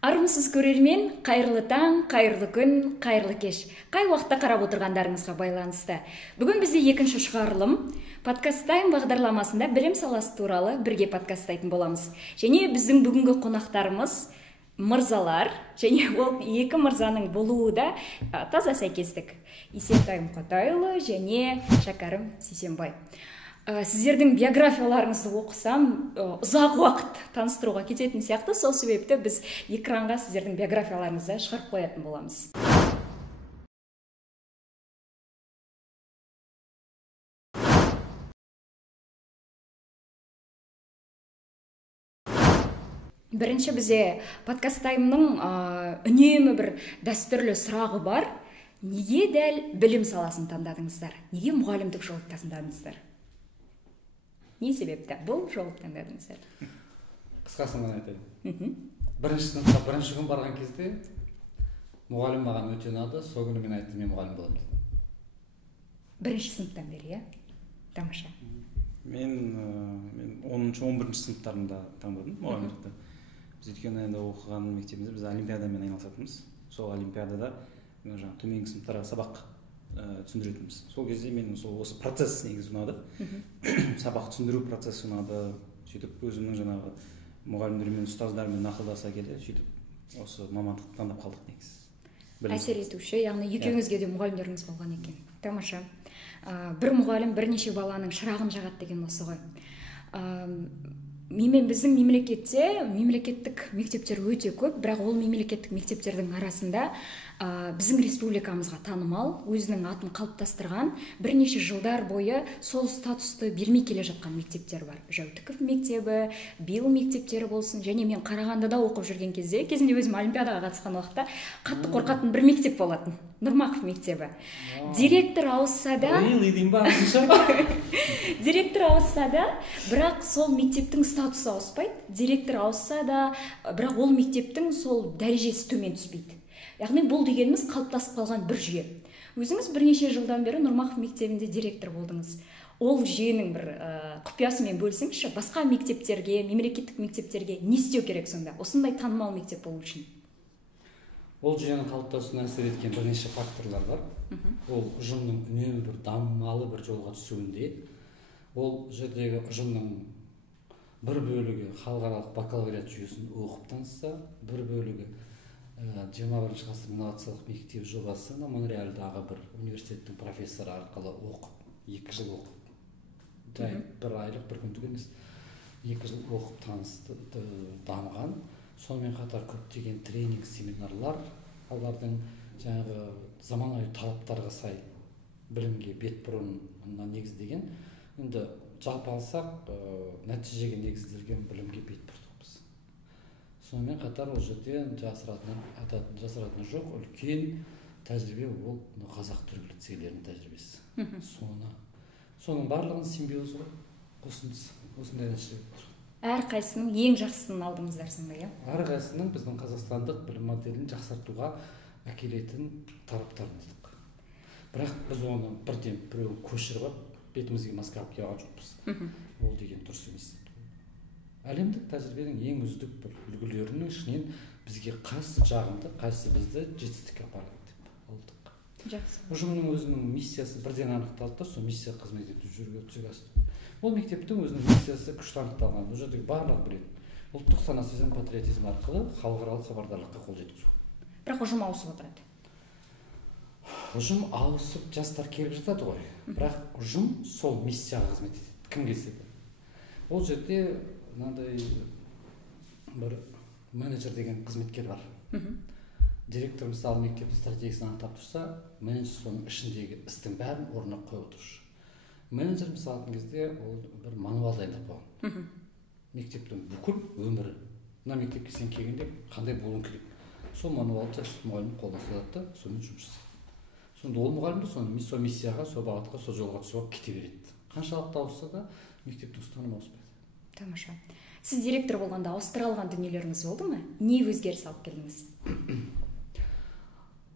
Армысыз көрермен, қайырлы таң, қайырлы күн, қайырлы кеш. Қай уақытта қарап отырғандарыңызға байланысты. Бүгін бізде екінші шығарылым. Подкаст Тайм бағдарламасында білім саласы туралы бірге подкасттайтын боламыз. Және біздің бүгінгі қонақтарымыз мырзалар, және ол екі мырзаның болуы да таза сәйкестік. Есентай Мұқатайұлы және Шәкәрім Сейсенбай. Сіздердің биографияларыңызды оқысам, ұзақ уақыт таныстыруға кететін сияқты, сол себепті біз экранға сіздердің биографияларыңызды шығарып қоятын боламыз. Бірінші бізде подкаст таймның үнемі бір дәстүрлі сұрағы бар. Неге дәл білім саласын таңдадыңыздар? Неге мұғалімдік жолды таңдадыңыздар? Не себепті бұл жолды таңдадыңыздар? Қысқасын ғана айтайын. Бірінші сыныпқа бірінші күн барған кезде мұғалім маған өте ұнады. Сол күні мен айттым, мен мұғалім боламын дедім. Бірінші сыныптан бері, иә? Тамаша. Мен 10-11 сыныптарында таңдадым мұғалімдікті. Біз өйткені енді оқыған мектебімізде біз олимпиадамен айналысатынбыз. Сол олимпиадада төменгі сыныптарға сабақ түсіндіретінбіз. Сол кезде мен осы процесс негізі ұнады. Сабақ түсіндіру процесі ұнады. Сөйтіп өзімнің жаңағы мұғалімдермен, ұстаздармен ақылдаса келе, сөйтіп осы мамандықты таңдап қалдық негізі. Әсер етуші, яғни екеуіңізге де мұғалімдеріңіз болған екен. Тамаша. Бір мұғалім бірнеше баланың шырағын жағады деген осы ғой. Біздің мемлекетте мемлекеттік мектептер өте көп, бірақ ол мемлекеттік мектептердің арасында біздің республикамызға танымал, өзінің атын қалыптастырған, бірнеше жылдар бойы сол статусты бермей келе жатқан мектептер бар. Жәутіков мектебі, Биыл мектептері болсын, және мен Қарағандыда оқып жүрген кезінде өзім олимпиадаға қатысқан уақытта қатты қорқатын бір мектеп болатын. Нұрмақов мектебі. Директор ауысса да, бірақ сол мектептің статусы ауыспайды. Директор ауысса да, бірақ ол мектептің сол дәрежесі төмен түспейді. Яғни бұл дегеніміз қалыптасып қалған бір жүйе. Өзіңіз бірнеше жылдан бері Нұрмақов мектебінде директор болдыңыз. Ол жүйенің бір құпиясымен бөлсеңізші, басқа мектептерге, мемлекеттік мектептерге не істеу керек сонда? Осындай танымал мектеп болу үшін. Ол жүйенің қалыптасуына әсер еткен бірнеше факторлар бар. Ол ұжымның үнемі бір дамымалы бір жолға түсуінде. Ол жердегі ұжымның бір бөлігі халықаралық бакалавриат жүйесін оқып танысса, бір бөлігі 21 ғасыр инновациялық мектеп жобасы Монреальдағы бір университеттің профессоры арқылы оқып, 2 жыл оқып, бір айлық, бір күндік емес, 2 жыл оқып танысты, дамыған. Сонымен қатар көптеген тренинг, семинарлар, олардың жаңағы заманауи талаптарға сай білімге бет бұруына негіздеген. Енді жалпы алсақ, нәтижеге негізделген білімге бет бұрдық біз. Сонымен қатар ол жерде жасыратыны жоқ, үлкен тәжірибе ол қазақ-түрік лицейлерінің тәжірибесі. Соның барлығын симбиозы осындай нәтижеге тұр. Әр қайсының ең жақсысын алдыңыздар сонда, иә? Әр қайсының біздің қазақстандық білім моделін жақсартуға әкелетін тараптарын алдық. Бірақ біз оны бірден біреуін көшіріп алып, бетімізге маска алып келген жоқпыз. Ол деген дұрыс емес. Әлемдік тәжірибенің ең үздік бір үлгілерінің ішінен бізге қайсысы жағымды, қайсысы бізді жетістікке апарады деп алдық. Жақсы. Ұжымның өзінің миссиясы бірден анықталды, сол миссия қызмет етіп жүзеге асты. Ол мектептің өзінің миссиясы күшті анықталған. Ол жердегі барлық біледі. Ұлттық сана-сезім, патриотизм арқылы халықаралық сапардарлыққа қол жеткізу. Бірақ ұжым ауысып отырады. Ұжым ауысып, жастар келіп жатады ғой. Бірақ ұжым сол миссияға қызмет етеді. Кім келсе де. Ол жерде мынандай бір менеджер деген қызметкер бар. Директор мысалы мектептің стратегиясын анықтап тұрса, менеджер соның ішіндегі істің бәрін орнына қойып отырушы. Менеджер мысалы алатын кезде ол бір мануал дайындап қойған. Мектептің бүкіл өмірі. Мына мектепке сен келгенде қандай болуың керек. Сол мануалды мұғалім қолына салады, сонымен жұмыс жасайды. Сонда ол мұғалім де сол миссияға, сол бағытқа, сол жолға түсіп кете береді. Қаншалықты ауысса да мектептің ұстанымы ауыспайды. Тамаша. Сіз директор болғанда ауыстыра алған дүниелеріңіз болды ма? Не өзгеріс алып келдіңіз?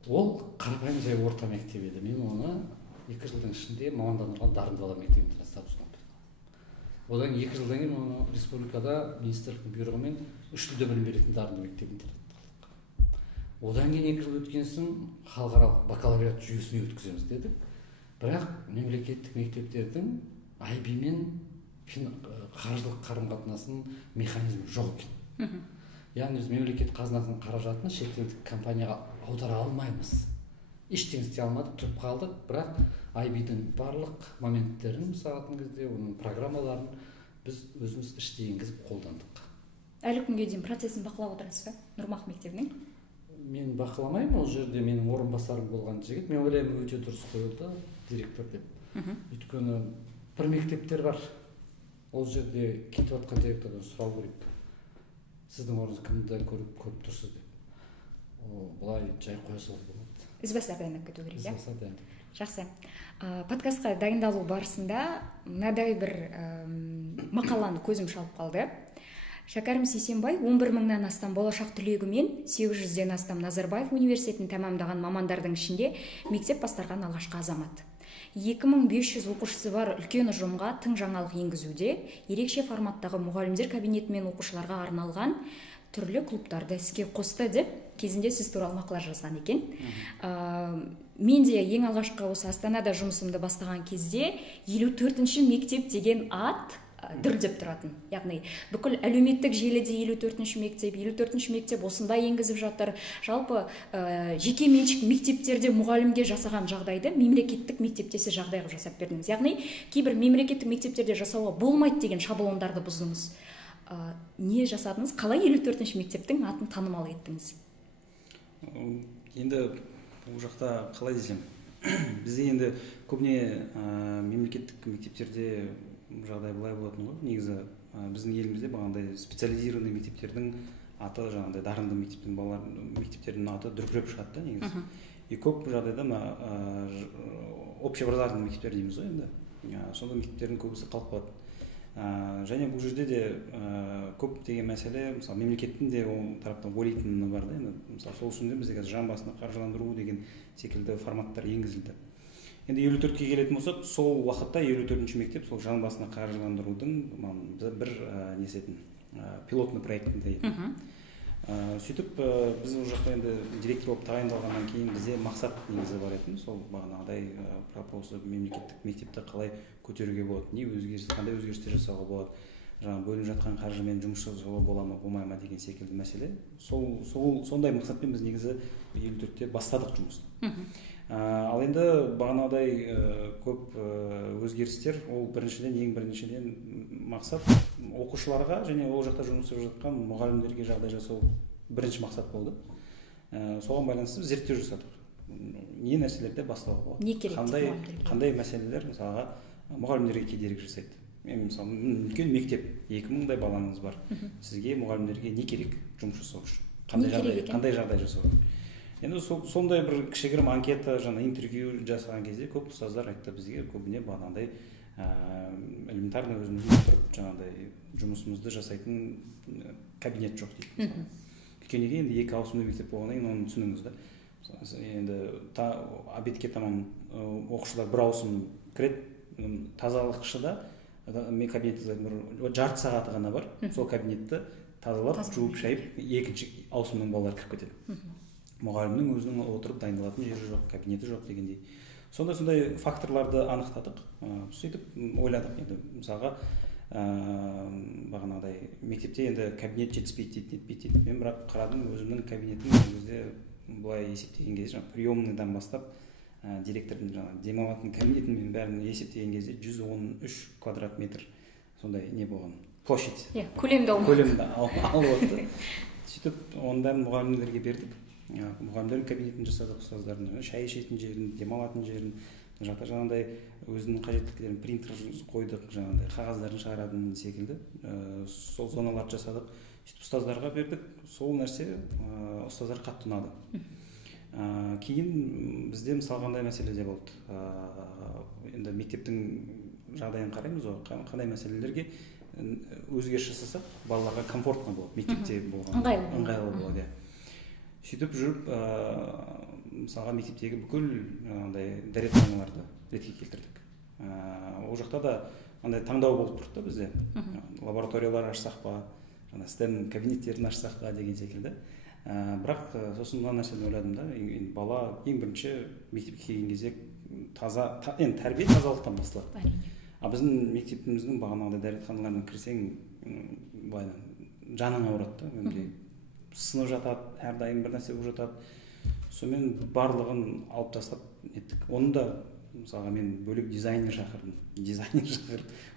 Ол қарапайым жай орта мектеп еді. Мен оны 2 жылдың ішінде мамандандырылған дарынды балалар мектебіне статусын алып бердім. Одан 2 жылдан кейін оны республикада министрліктің бұйрығымен 3 тілде білім беретін дарынды мектебіне таратып Одан кейін 2 жыл өткен соң халықаралық бакалавриат жүйесіне өткіземіз дедік. Бірақ мемлекеттік мектептердің IB мен қаржылық қарым-қатынасының механизмі жоқ екен. Яғни біз мемлекет қазынасының қаражатын шетелдік компанияға аудара алмаймыз. Ештеңе істей алмадық, тұрып қалдық, бірақ IB-дің барлық моменттерін мысалатын кезде оның программаларын біз өзіміз іште енгізіп қолдандық. Әлі күнге дейін процесін бақылап отырасыз ба Нұрмақ мектебінің? Мен бақыламаймын, ол жерде менің орынбасарым болған жігіт. Мен ойлаймын, өте дұрыс қойылды директор деп. Өйткені бір мектептер бар. Ол жерде кетіп жатқан директордан сұрау керек. Сіздің орныңыз кімді көріп тұрсыз деп. Бұлай жай қоя салуға болмайды. Ізбастар дайындап кету керек, иә? Ізбастар дайындап. Жақсы. Подкастқа дайындалу барысында мынадай бір мақаланы көзім шалып қалды. Шәкәрім Сейсенбай 11 мыңнан астам болашақ түлегімен 800-ден астам Назарбаев университетін тәмамдаған мамандардың ішінде мектеп бастарған алғашқы азамат. 2500 оқушысы бар үлкен ұжымға тың жаңалық енгізуде, ерекше форматтағы мұғалімдер кабинеті мен оқушыларға арналған түрлі клубтарды іске қосты деп кезінде сіз туралы мақала жазған екен. Мен де ең алғашқы осы Астанада жұмысымды бастаған кезде 54-ші мектеп деген ат дүрілдеп тұратын. Яғни бүкіл әлеуметтік желіде 54-ші мектеп осындай енгізіп жатыр. Жалпы жеке меншік мектептерде мұғалімге жасаған жағдайды мемлекеттік мектепте сіз жағдай қылып жасап бердіңіз. Яғни кейбір мемлекеттік мектептерде жасауға болмайды деген шаблондарды бұздыңыз. Не жасадыңыз? Қалай 54-ші мектептің атын танымал еттіңіз? Енді бұл жақта қалай десем, бізде енді көбіне мемлекеттік мектептерде жағдай былай болатын ғой. Негізі біздің елімізде бағандай специализированный мектептердің аты, жаңағыдай дарынды мектептердің аты дүркіреп шығады да негізі. И көп жағдайда общеобразовательный мектептер дейміз ғой енді. Сонда мектептердің көбісі қалып қалады. Және бұл жерде де көп деген мәселе, мысалы мемлекеттің де ол тараптан ойлайтыны бар да. Мысалы сол үшін де бізде қазір жан басына қаржыландыру деген секілді форматтар енгізілді. Енді 54-ке келетін болсақ, сол уақытта 54-ші мектеп сол жан басына қаржыландырудың бір пилотный проектінде еді. Сөйтіп біз ол жақта енді директор болып тағайындалғаннан кейін бізде мақсат негізі бар еді. Сол бағанағыдай осы мемлекеттік мектепті қалай көтеруге болады, қандай өзгерістер жасауға болады, жаңағы бөлініп жатқан қаржымен жұмыс жасауға бола ма, болмай ма деген секілді мәселе. Сондай мақсатпен біз негізі 54-те бастадық жұмысты. Ал енді бағанағыдай көп өзгерістер, ол ең біріншіден мақсат оқушыларға және ол жақта жұмыс жасап жатқан мұғалімдерге жағдай жасау бірінші мақсат болды. Соған байланысты зерттеу жасадық. Не нәрселерде бастауға болады? Қандай мәселелер мысалға мұғалімдерге кедергі жасайды? Мысалы, үлкен мектеп, 2000-дай балаңыз бар. Сізге мұғалімдерге не керек жұмыс жасау үшін? Қандай жағдай жасау үшін? Енді сондай бір кішігірім анкета, интервью жасаған кезде көп ұстаздар айтты бізге, көбіне бағандай элементарно өзіміздің отырып жаңағыдай жұмысымызды жасайтын кабинет жоқ дейді. Өйткені енді 2 ауысымды мектеп болғаннан кейін оны түсініңіз да. Енді обедке таман оқушылар 1 ауысым кіреді, тазалықшы да кабинетте жарты сағаты ғана бар. Сол кабинетті тазалап, жуып шайып, 2-ші ауысымның балалары кіріп кетеді. Мұғалімнің өзінің отырып дайындалатын жері жоқ, кабинеті жоқ дегендей. Сондай факторларды анықтадық. Сөйтіп ойладық енді мысалға бағанағыдай мектепте енді кабинет жетіспейді дейді. Мен бірақ қарадым, өзімнің кабинетім өзде былай есептеген кезде приемныйдан бастап директордың демалатын кабинетін мен бәрін есептеген кезде 113 квадрат метр сондай не болған. Площадь. Көлемді алып отты. Сөйтіп оның бәрін мұғалімдерге бердік. Мұғалімдердің кабинетін жасадық, ұстаздардың шай ішетін жерін, демалатын жерін, жаңағыдай өзінің қажеттіліктерін принтер қойдық, жаңағыдай қағаздарын шығаратын секілді сол зоналарды жасадық. Сөйтіп ұстаздарға бердік. Сол нәрсе ұстаздар қатты ұнады. Кейін бізде мысалы қандай мәселе де болды. Енді мектептің жағдайын қараймыз ғой, қандай мәселелерге өзгеріс жасасақ балаларға комфортно болады, мектепте болған ыңғайлы болады. Сөйтіп жүріп, мысалға мектептегі бүкіл дәретханаларды ретке келтірдік. Ол жақта да таңдау болып тұрды бізде. Лабораториялар ашсақ па, STEM кабинеттерін ашсақ па деген секілді. бірақ сосын мына нәрсені ойладым да, бала ең бірінші мектепке келген кезде енді тәрбие тазалықтан басталады. Әрине. Біздің мектебіміздің бағанағыдай дәретханаларына кірсең былай жаның ауырады да, сынып жатады, әрдайым бір нәрсе болып жатады. Сонымен барлығын алып тастап еттік. Оны да мысалға мен бөлек дизайнер шақырдым.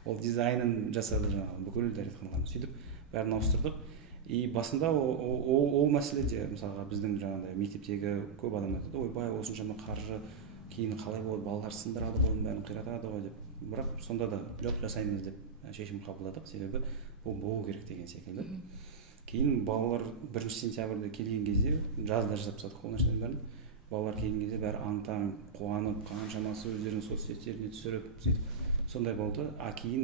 Ол дизайнын жасады жаңағы бүкіл дәретханаларын. Сөйтіп бәрін ауыстырдық. И басында ол мәселеде мысалға біздің жаңағыдай мектептегі көп адам айтады, ойбай осыншама қаржы кейін қалай болады, балалар сындырады ғой, бәрін қиратады ғой деп. Бірақ сонда да жоқ, жасаймыз деп шешім қабылдадық, себебі бұл болу керек деген секілді. Кейін балалар 1 сентябрьде келген кезде жазда жасап тастадық ол нәрселердің бәрін. Балалар келген кезде бәрі аң-таң қуанып, қаншамасы өздерінің соцсеттеріне түсіріп, сөйтіп сондай болды. Кейін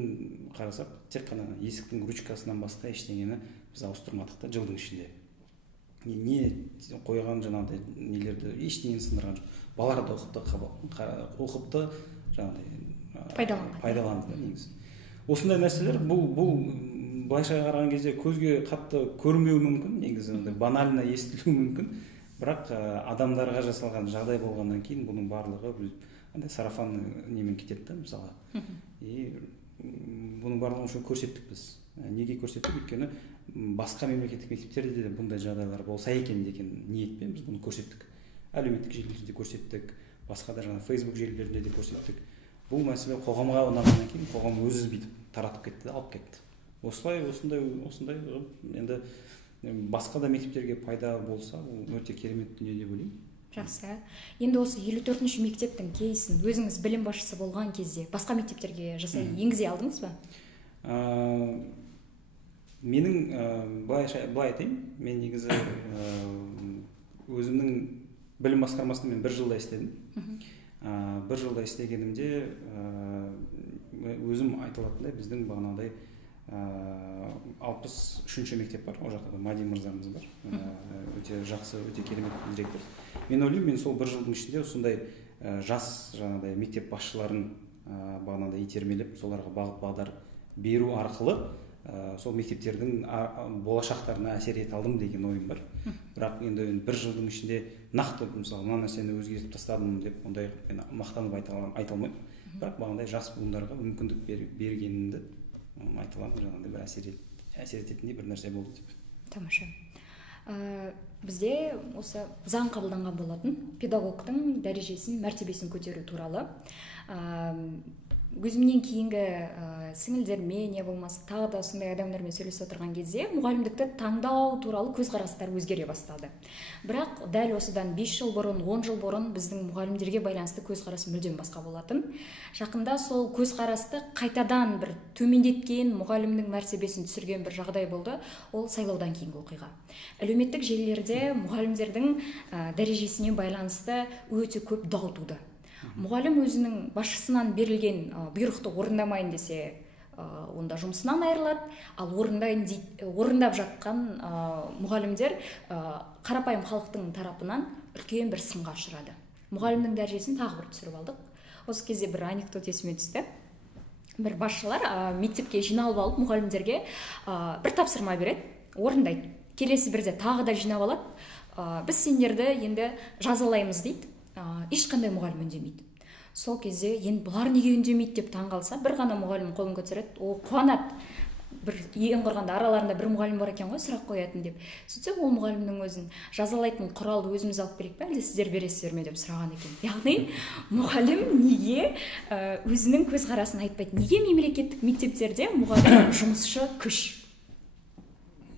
қарасақ, тек қана есіктің ручкасынан басқа ештеңені біз ауыстырмадық та жылдың ішінде. Не қойған жаңағыдай нелерді ештеңені сындырған жоқ. Балалар да оқыпты жаңағыдай пайдаланды негізі. Осындай нәрселер бұл былайша қараған кезде көзге қатты көрінбеуі мүмкін, негізі банально естілуі мүмкін, бірақ адамдарға жасалған жағдай болғаннан кейін бұның барлығы андай сарафан немен кетеді да, мысалға. И бұның барлығын үшін көрсеттік біз. Неге көрсеттік? Өйткені басқа мемлекеттік мектептерде де бұндай жағдайлар болса екен деген ниетпен біз бұны көрсеттік. Әлеуметтік желілерде көрсеттік, басқа да жаңағы Facebook желілерінде де көрсеттік. Бұл мәселе қоғамға ұнағаннан кейін қоғам өзі бүйтіп таратып кетті, алып кетті. Осындай енді басқа да мектептерге пайда болса, ол өте керемет дүние деп ойлаймын. Жақсы. Енді осы 54-ші мектептің кейсін өзіңіз білім басшысы болған кезде басқа мектептерге енгізе алдыңыз ба? Менің былай айтайын, мен негізі өзімнің білім басқармасында мен 1 жылда істедім. 1 жылда істегенімде өзім айтылатындай біздің бағанағыдай 63-ші мектеп бар, ол жақта Мади мырзамыз бар, өте жақсы, өте керемет директор. Мен ойлаймын, мен сол 1 жылдың ішінде сондай жас жаңағыдай мектеп басшыларын бағанағыдай итермелеп, соларға бағыт бағдар беру арқылы сол мектептердің болашақтарына әсер ете алдым деген ойым бар. Бірақ енді 1 жылдың ішінде нақты мысалы мына нәрсені өзгертіп тастадым деп ондай мақтанып айта алмаймын. Бірақ бағандай жас буындарға мүмкіндік бергенімді айта аламын, жаңағыдай бір әсер ететіндей бір нәрсе болды деп. Тамаша. Бізде осы заң қабылданған болатын педагогтың дәрежесін, мәртебесін көтеру туралы. Өзімнен кейінгі сіңілдермен не болмаса тағы да осындай адамдармен сөйлесіп отырған кезде мұғалімдікті таңдау туралы көзқарастар өзгере бастады. Бірақ дәл осыдан 5 жыл бұрын, 10 жыл бұрын біздің мұғалімдерге байланысты көзқарас мүлдем басқа болатын. Жақында сол көзқарасты қайтадан бір төмендеткен, мұғалімнің мәртебесін түсірген бір жағдай болды. Ол сайлаудан кейінгі оқиға. Әлеуметтік желілерде мұғалімдердің дәрежесіне байланысты өте көп дау туды. Мұғалім өзінің басшысынан берілген бұйрықты орындамайын десе, онда жұмысынан айырылады, ал орындап жатқан мұғалімдер қарапайым халықтың тарапынан үлкен бір сынға ұшырады. Мұғалімнің дәрежесін тағы бір түсіріп алдық. Осы кезде бір анекдот есіме түсті. Бір басшылар мектепке жиналып алып мұғалімдерге бір тапсырма береді, орындайды. Келесі бірде тағы да жинап алады. Біз сендерді енді жазалаймыз дейді. Ешқандай мұғалім үндемейді. Сол кезде енді бұлар неге үндемейді деп таңғалса, бір ғана мұғалім қолын көтереді, ол қуанады. Бір ең құрғанда араларында бір мұғалім бар екен ғой, сұрақ қоятын деп. Сөйтсе ол мұғалімнің өзін жазалайтын құралды өзіміз алып берейік пе, әлде сіздер бересіздер ме деп сұраған екен. Яғни мұғалім неге өзінің көзқарасын айтпайды? Неге мемлекеттік мектептерде мұғалім жұмысшы күш?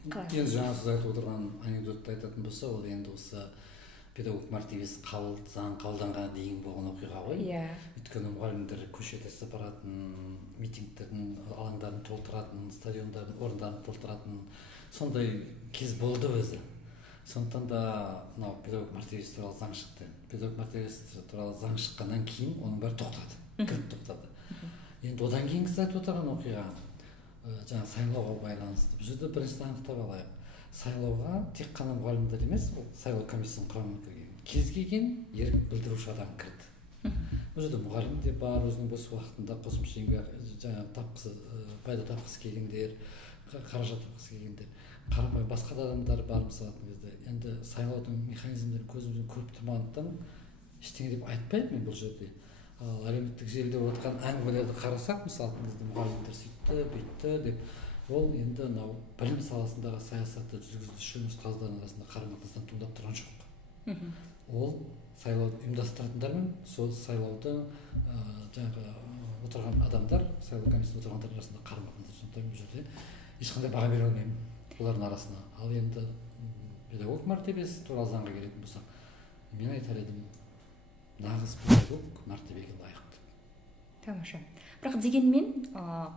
Енді жаңа сіз айтып отырған анекдотты айтатын болса, ол енді осы педагог мәртебесі заң қабылданған дейін болған оқиға ғой. Өйткені мұғалімдер көшеде сапаратын, митингтердің алаңдарын толтыратын, стадиондардың орындарын толтыратын сондай кез болды өзі. Сондықтан да мынау педагог мәртебесі туралы заң шықты. Педагог мәртебесі туралы заң шыққаннан кейін оның бәрі тоқтады, кілт тоқтады. Енді одан кейін сіз айтып отырған оқиға жаңа сайлауға байланысты. Бұл жерде біріншіден анықтап алайық. Сайлауға тек қана мұғалімдер емес, сайлау комиссиясының құрамына кірген кез келген ерік білдіруші адам кірді. Бұл жерде мұғалім де бар, өзінің бос уақытында қосымша еңбек пайда тапқысы келгендер, қаражат тапқысы келгенде қарапайым басқа да адамдар бар мысалатын кезде енді сайлаудың механизмдерін көзімізбен көріп тұрмағандықтан ештеңе деп айтпаймын мен бұл жерде. Ал әлеуметтік желіде болып жатқан әңгімелерді қарасақ мысалатын кезде мұғалімдер сөйтті бүйтті деп ол енді мынау білім саласындағы саясатты жүргізуші ұстаздардың арасында қарым-қатынастан туындап тұрған жоқ. Ол сайлауды ұйымдастыратындар мен сол сайлауды жаңағы отырған адамдар, сайлау комиссиясында отырғандар арасында қарым-қатынас. Сондықтан бұл жерде ешқандай баға бере алмаймын бұлардың арасына. Ал енді педагог мәртебесі туралы заңға келетін болсақ, мен айтар едім, нағыз педагог мәртебеге лайықты. Тамаша. Бірақ дегенмен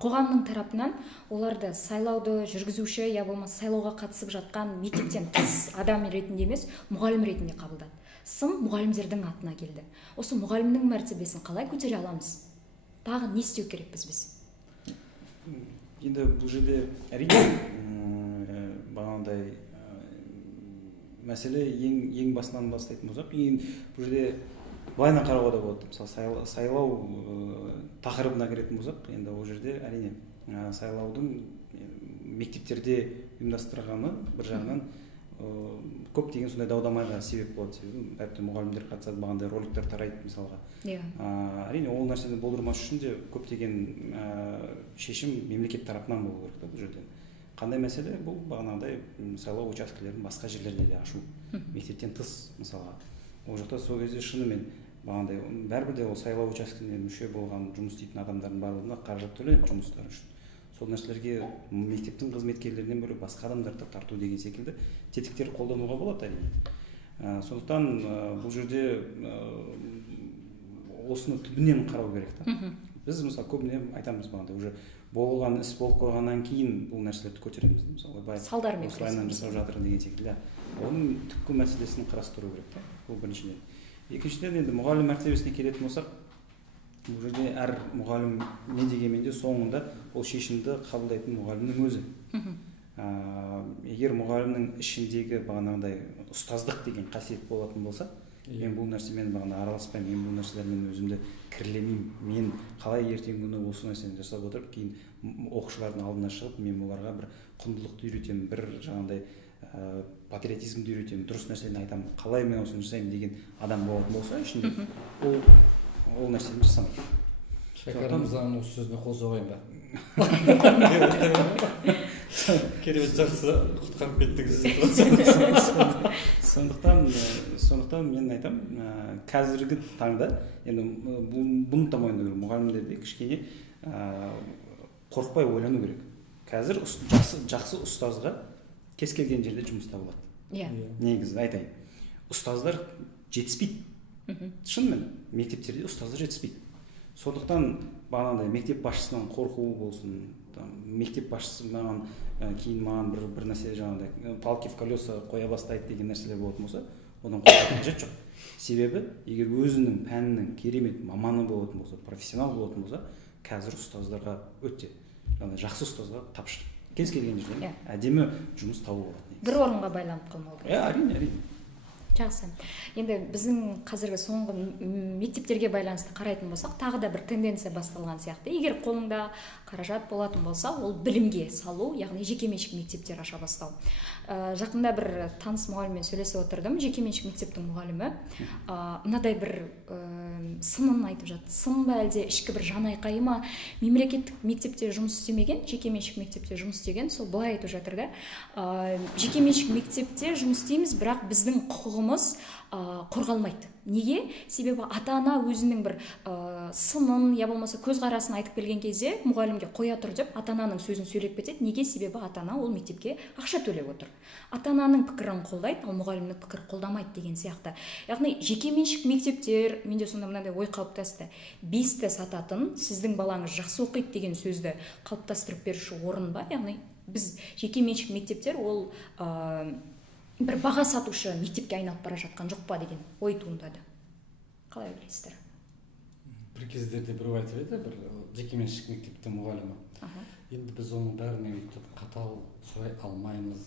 қоғамның тарапынан оларды сайлауды жүргізуші я болмаса сайлауға қатысып жатқан мектептен тыс адам ретінде емес, мұғалім ретінде қабылдады. Сын мұғалімдердің атына келді. Осы мұғалімнің мәртебесін қалай көтере аламыз? Тағы не істеу керекпіз біз? Енді бұл жерде әрине бағандай мәселе ең басынан бастайтын болсақ, бұл жерде былайынан қарауға да болады. Мысалы сайлау тақырыбына келетін болсақ, енді ол жерде әрине сайлаудың мектептерде ұйымдастырғаны бір жағынан көптеген сондай дау-дамайға себеп болады. Себебі әртүрлі мұғалімдер қатысады, бағандай роликтер тарайды мысалға. Әрине ол нәрсені болдырмас үшін де көптеген шешім мемлекет тарапынан болу керек бұл жерден. Қандай мәселе? Бұл бағанағыдай сайлау учаскелерін басқа жерлерде де ашу, мектептен тыс мысалға. Ол жақта сол кезде шынымен бағандай бәрібір де ол сайлау учаскесіне мүше болған жұмыс істейтін адамдардың барлығына қаражат төленеді жұмыстары үшін. Сол нәрселерге мектептің қызметкерлерінен бөлек басқа адамдарды тарту деген секілді тетіктер қолдануға болады әрине. Сондықтан бұл жерде осыны түбінен қарау керек та. Біз мысалы көбіне айтамыз бағанда уже болған іс болып қойғаннан кейін бұл нәрселерді көтереміз. Мысалы салдарымен осылайынан жасап жатыр деген секілді. Оның түпкі мәселесін қарастыру керек та. Бұл біріншіден. Екіншіден енді мұғалім мәртебесіне келетін болсақ, бұл жерде әр мұғалім не дегенмен де соңында ол шешімді қабылдайтын мұғалімнің өзі. Егер мұғалімнің ішіндегі бағанағыдай ұстаздық деген қасиет болатын болса, мен бұл нәрсемен бағана араласпаймын, мен бұл нәрселермен өзімді кірлемеймін, мен қалай ертеңгі күні осы нәрсені жасап отырып, кейін оқушылардың алдына шығып, мен оларға бір құндылықты үйретемін, бір жаңағыдай патриотизмді үйретемін, дұрыс нәрсені айтамын, қалай мен осыны жасаймын деген адам болатын болса, ішінде ол нәрсені жасамайды. Шәкәрім мырзаның осы сөзіне қол соғайын ба? Керемет жақсы құтқарып кеттіңіз. Сондықтан мен айтам, қазіргі таңда енді бұны да мойындау керек, мұғалімдерде кішкене қорықпай ойлану керек. Қазір жақсы ұстазға кез келген жерде жұмыс табылады. Негізі айтайын, ұстаздар жетіспейді. Шынымен мектептерде ұстаздар жетіспейді. Сондықтан бағанағыдай мектеп басшысынан қорқуы болсын, мектеп басшысы кейін маған бір нәрсе жаңағыдай палки в колеса қоя бастайды деген нәрселер болатын болса, одан қорқатын қажет жоқ. Себебі егер өзінің пәнінің керемет маманы болатын болса, профессионал болатын болса, қазір ұстаздарға өте жақсы ұстазға тапшы. Кез келген жерден әдемі жұмыс табу болады. Бір орынға байланып қалмау керек. Әрине. Жақсы. Енді біздің қазіргі соңғы мектептерге байланысты қарайтын болсақ, тағы да бір тенденция басталған сияқты. Егер қолыңда қаражат болатын болса, ол білімге салу, яғни жекеменшік мектептер аша бастау. Жақында бір таныс мұғаліммен сөйлесіп отырдым, жекеменшік мектептің мұғалімі. Мынадай бір сынын айтып жатты. Сын ба әлде ішкі бір жан айқайы ма? Мемлекеттік мектепте жұмыс істемеген, жекеменшік мектепте жұмыс істеген, сол былай айтып жатыр да. Жекеменшік мектепте жұмыс істейміз, бірақ біздің құқығымыз қорғалмайды. Неге? Себебі ата-ана өзінің бір сынын, я болмаса көзқарасын айтып келген кезде мұғалімге қоя тұр деп ата-ананың сөзін сөйлеп кетеді. Неге? Себебі ата-ана ол мектепке ақша төлеп отыр. Ата-ананың пікірін қолдайды, ал мұғалімнің пікір қолдамайды деген сияқты. Яғни жекеменшік мектептер, менде сонда мынандай ой қалыптасты. 5-ті сататын, сіздің балаңыз жақсы оқиды деген сөзді қалыптастырып беруші орын ба? Яғни біз жекеменшік мектептер ол бір баға сатушы мектепке айналып бара жатқан жоқ па деген ой туындады. Қалай ойлайсыздар? Бір кездерде бір айтып еді, бір жекеменшік мектептің мұғалімі. Енді біз оның бәріне өйтіп қатал сұрай алмаймыз.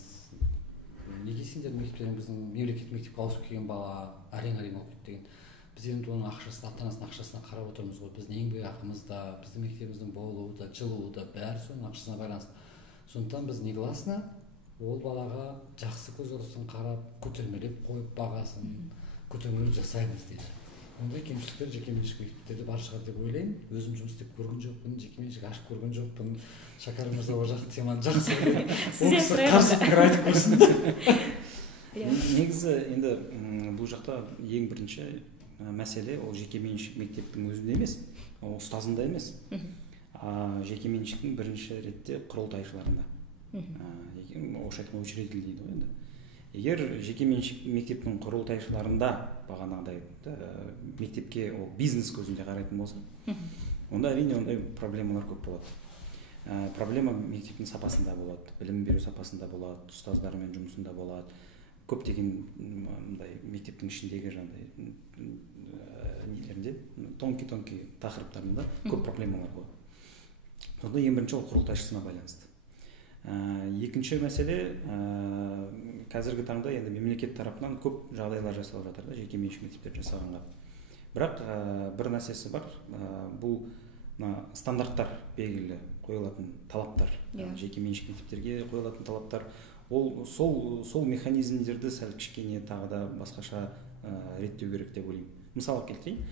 Неге сендер мектептерің біздің мемлекеттік мектепке ауысып келген бала әрең оқиды деген. Біз енді оның ақшасын, ата-анасының ақшасына қарап отырмыз ғой. Біздің еңбек ақымыз да, біздің мектебіміздің болуы да, жылуы да бәрі соның ақшасына байланысты. Сондықтан біз негласно ол балаға жақсы көзқараспен қарап, көтермелеп қойып бағасын көтермелеп жасаймыз дейді. Ондай кемшіліктер жекеменшік мектептерде бар шығар деп ойлаймын. Өзім жұмыс істеп көрген жоқпын, жекеменшік ашып көрген жоқпын. Шәкәрім мырза ол жақ теманы жақсы көреді. Ол кісі қарсы пікір айтып көрсін. Негізі енді бұл жақта ең бірінші мәселе ол жекеменшік мектептің өзінде емес, ол ұстазында емес. Жекеменшіктің бірінші ретте құрылтайшыларында. Орысша айтқанда учредитель дейді ғой енді. Егер жекеменшік мектептің құрылтайшыларында бағанағыдай мектепке ол бизнес көзінде қарайтын болса, онда әрине ондай проблемалар көп болады. Проблема мектептің сапасында болады, білім беру сапасында болады, ұстаздармен жұмысында болады. Көптеген мектептің ішіндегі жаңағыдай нелерінде тонкий тақырыптарында көп проблемалар болады. Сонда ең бірінші ол құрылтайшысына байланысты. Екінші мәселе, қазіргі таңда енді мемлекет тарапынан көп жағдайлар жасалып жатыр да жекеменшік мектептер жасағанға. Бірақ бір нәрсесі бар, бұл стандарттар белгілі қойылатын талаптар, жекеменшік мектептерге қойылатын талаптар, ол сол механизмдерді сәл кішкене тағы да басқаша реттеу керек деп ойлаймын. Мысалы келтірейін,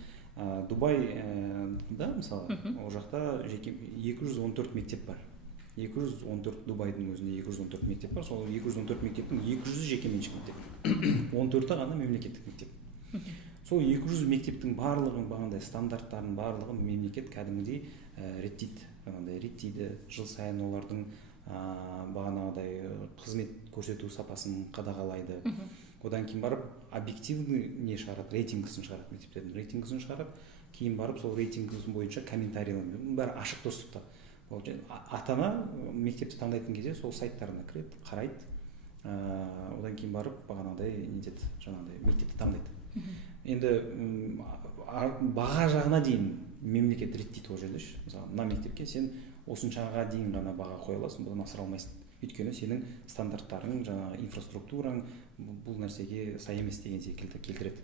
Дубайда мысалы, ол жақта 214 мектеп бар. 214 Дубайдың өзінде 214 мектеп бар. Сол 214 мектептің 200 жекеменшік мектеп. 14-і ғана мемлекеттік мектеп. Сол 200 мектептің барлығын бағандай стандарттарын барлығын мемлекет кәдімгідей реттейді. Жыл сайын олардың бағанағыдай қызмет көрсету сапасын қадағалайды. Одан кейін барып объективный не шығарады, рейтингісін шығарады, мектептердің рейтингісін шығарады. Кейін барып сол рейтингісін бойынша комментарийлер, бәрі ашық доступта. Ата-ана мектепті таңдайтын кезде сол сайттарына кіреді, қарайды. Одан кейін барып бағанағыдай мектепті таңдайды. Енді баға жағына дейін мемлекет реттейді ол жерде. Мысалы, мына мектепке сен осыншаға дейін ғана баға қоя аласың, бұдан асыра алмайсың. Өйткені сенің стандарттарың, инфраструктураң бұл нәрсеге сай емес деген секілді келтіреді.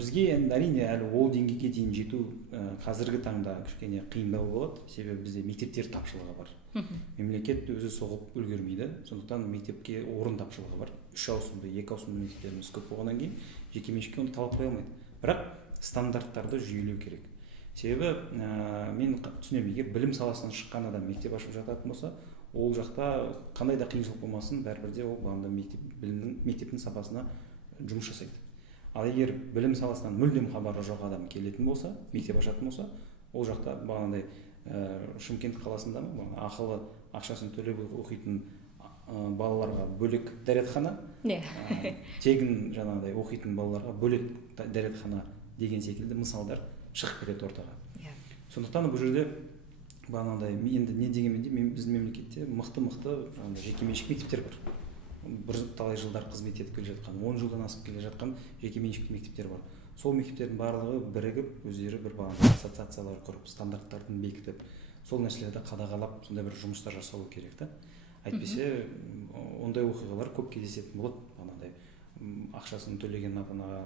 Бізге әрине әлі ол деңгейге дейін жету қазіргі таңда кішкене қиындау болады, себебі бізде мектептер тапшылығы бар. Мемлекет өзі соғып үлгермейді, сондықтан мектепке орын тапшылығы бар. 3 ауысымды, 2 ауысымды мектептеріміз көп болғаннан кейін жекеменшікке оны талап қоя алмайды. Бірақ стандарттарды жүйелеу керек. Себебі мен түсінемін, егер білім саласынан шыққан адам мектеп ашып жататын болса, ол жақта қандай да қиыншылық болмасын, бәрібірде ол бағанда мектептің сапасына жұмыс жасайды. Ал егер білім саласынан мүлдем хабары жоқ адам келетін болса, мектеп ашатын болса, ол жақта бағандай Шымкент қаласында ақылы ақшасын төлеп оқитын балаларға бөлек дәретхана, тегін жаңағыдай оқитын балаларға бөлек дәретхана деген секілді мысалдар шығып кетеді ортаға. Сондықтан бұл жерде бағанағыдай енді не дегенменде біздің мемлекетте мықты жекеменшік мектептер бар. Талай жылдар қызмет етіп келе жатқан, 10 жылдан асып келе жатқан жекеменшік мектептер бар. Сол мектептердің барлығы бірігіп, өздері бір ассоциациялар құрып, стандарттарын бекітіп, сол нәрселерді қадағалап, сондай бір жұмыстар жасау керек та. Әйтпесе, ондай оқиғалар көп кездесетін болады. Бағанағыдай ақшасын төлеген ата-анаға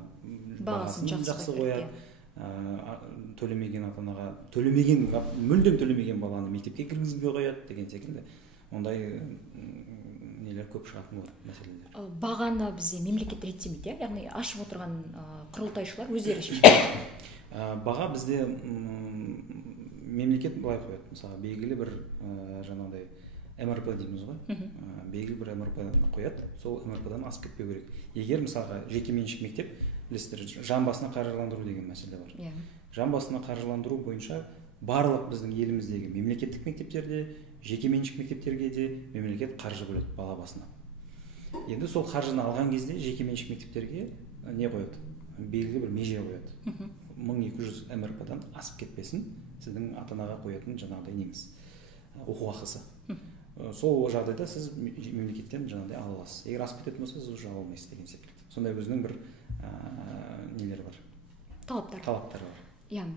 бағасын жақсы қояды. Төлемеген ата-анаға мүлдем төлемеген баланы мектепке кіргізбей қояды деген секілді. Ондай нелер көп шығатын болады мәселелер. Бағаны бізде мемлекет реттемейді, яғни ашып отырған құрылтайшылар өздері шешеді. Баға бізде мемлекет былай қояды. Мысалы, белгілі бір жаңағыдай МРП дейміз ғой. Белгілі бір МРП-ны қояды, сол МРП-дан асып кетпеу керек. Егер мысалға жекеменшік мектеп, білесіздер, жан басына қаржыландыру деген мәселе бар. Жан басына қаржыландыру бойынша барлық біздің еліміздегі мемлекеттік мектептерде, жекеменшік мектептерге де мемлекет қаржы бөледі бала басына. Енді сол қаржыны алған кезде жекеменшік мектептерге не қояды? Белгілі бір меже қояды. 1200 МРП-дан асып кетпесін, сіздің ата-анаға қоятын жаңағыдай неңіз, оқу ақысы. Сол жағдайда сіз мемлекеттен жаңағыдай ала аласыз. Егер асып кететін болса, сіз уже ала алмайсыз деген секілді. Сондай өзінің бір нелер бар. Талаптар бар.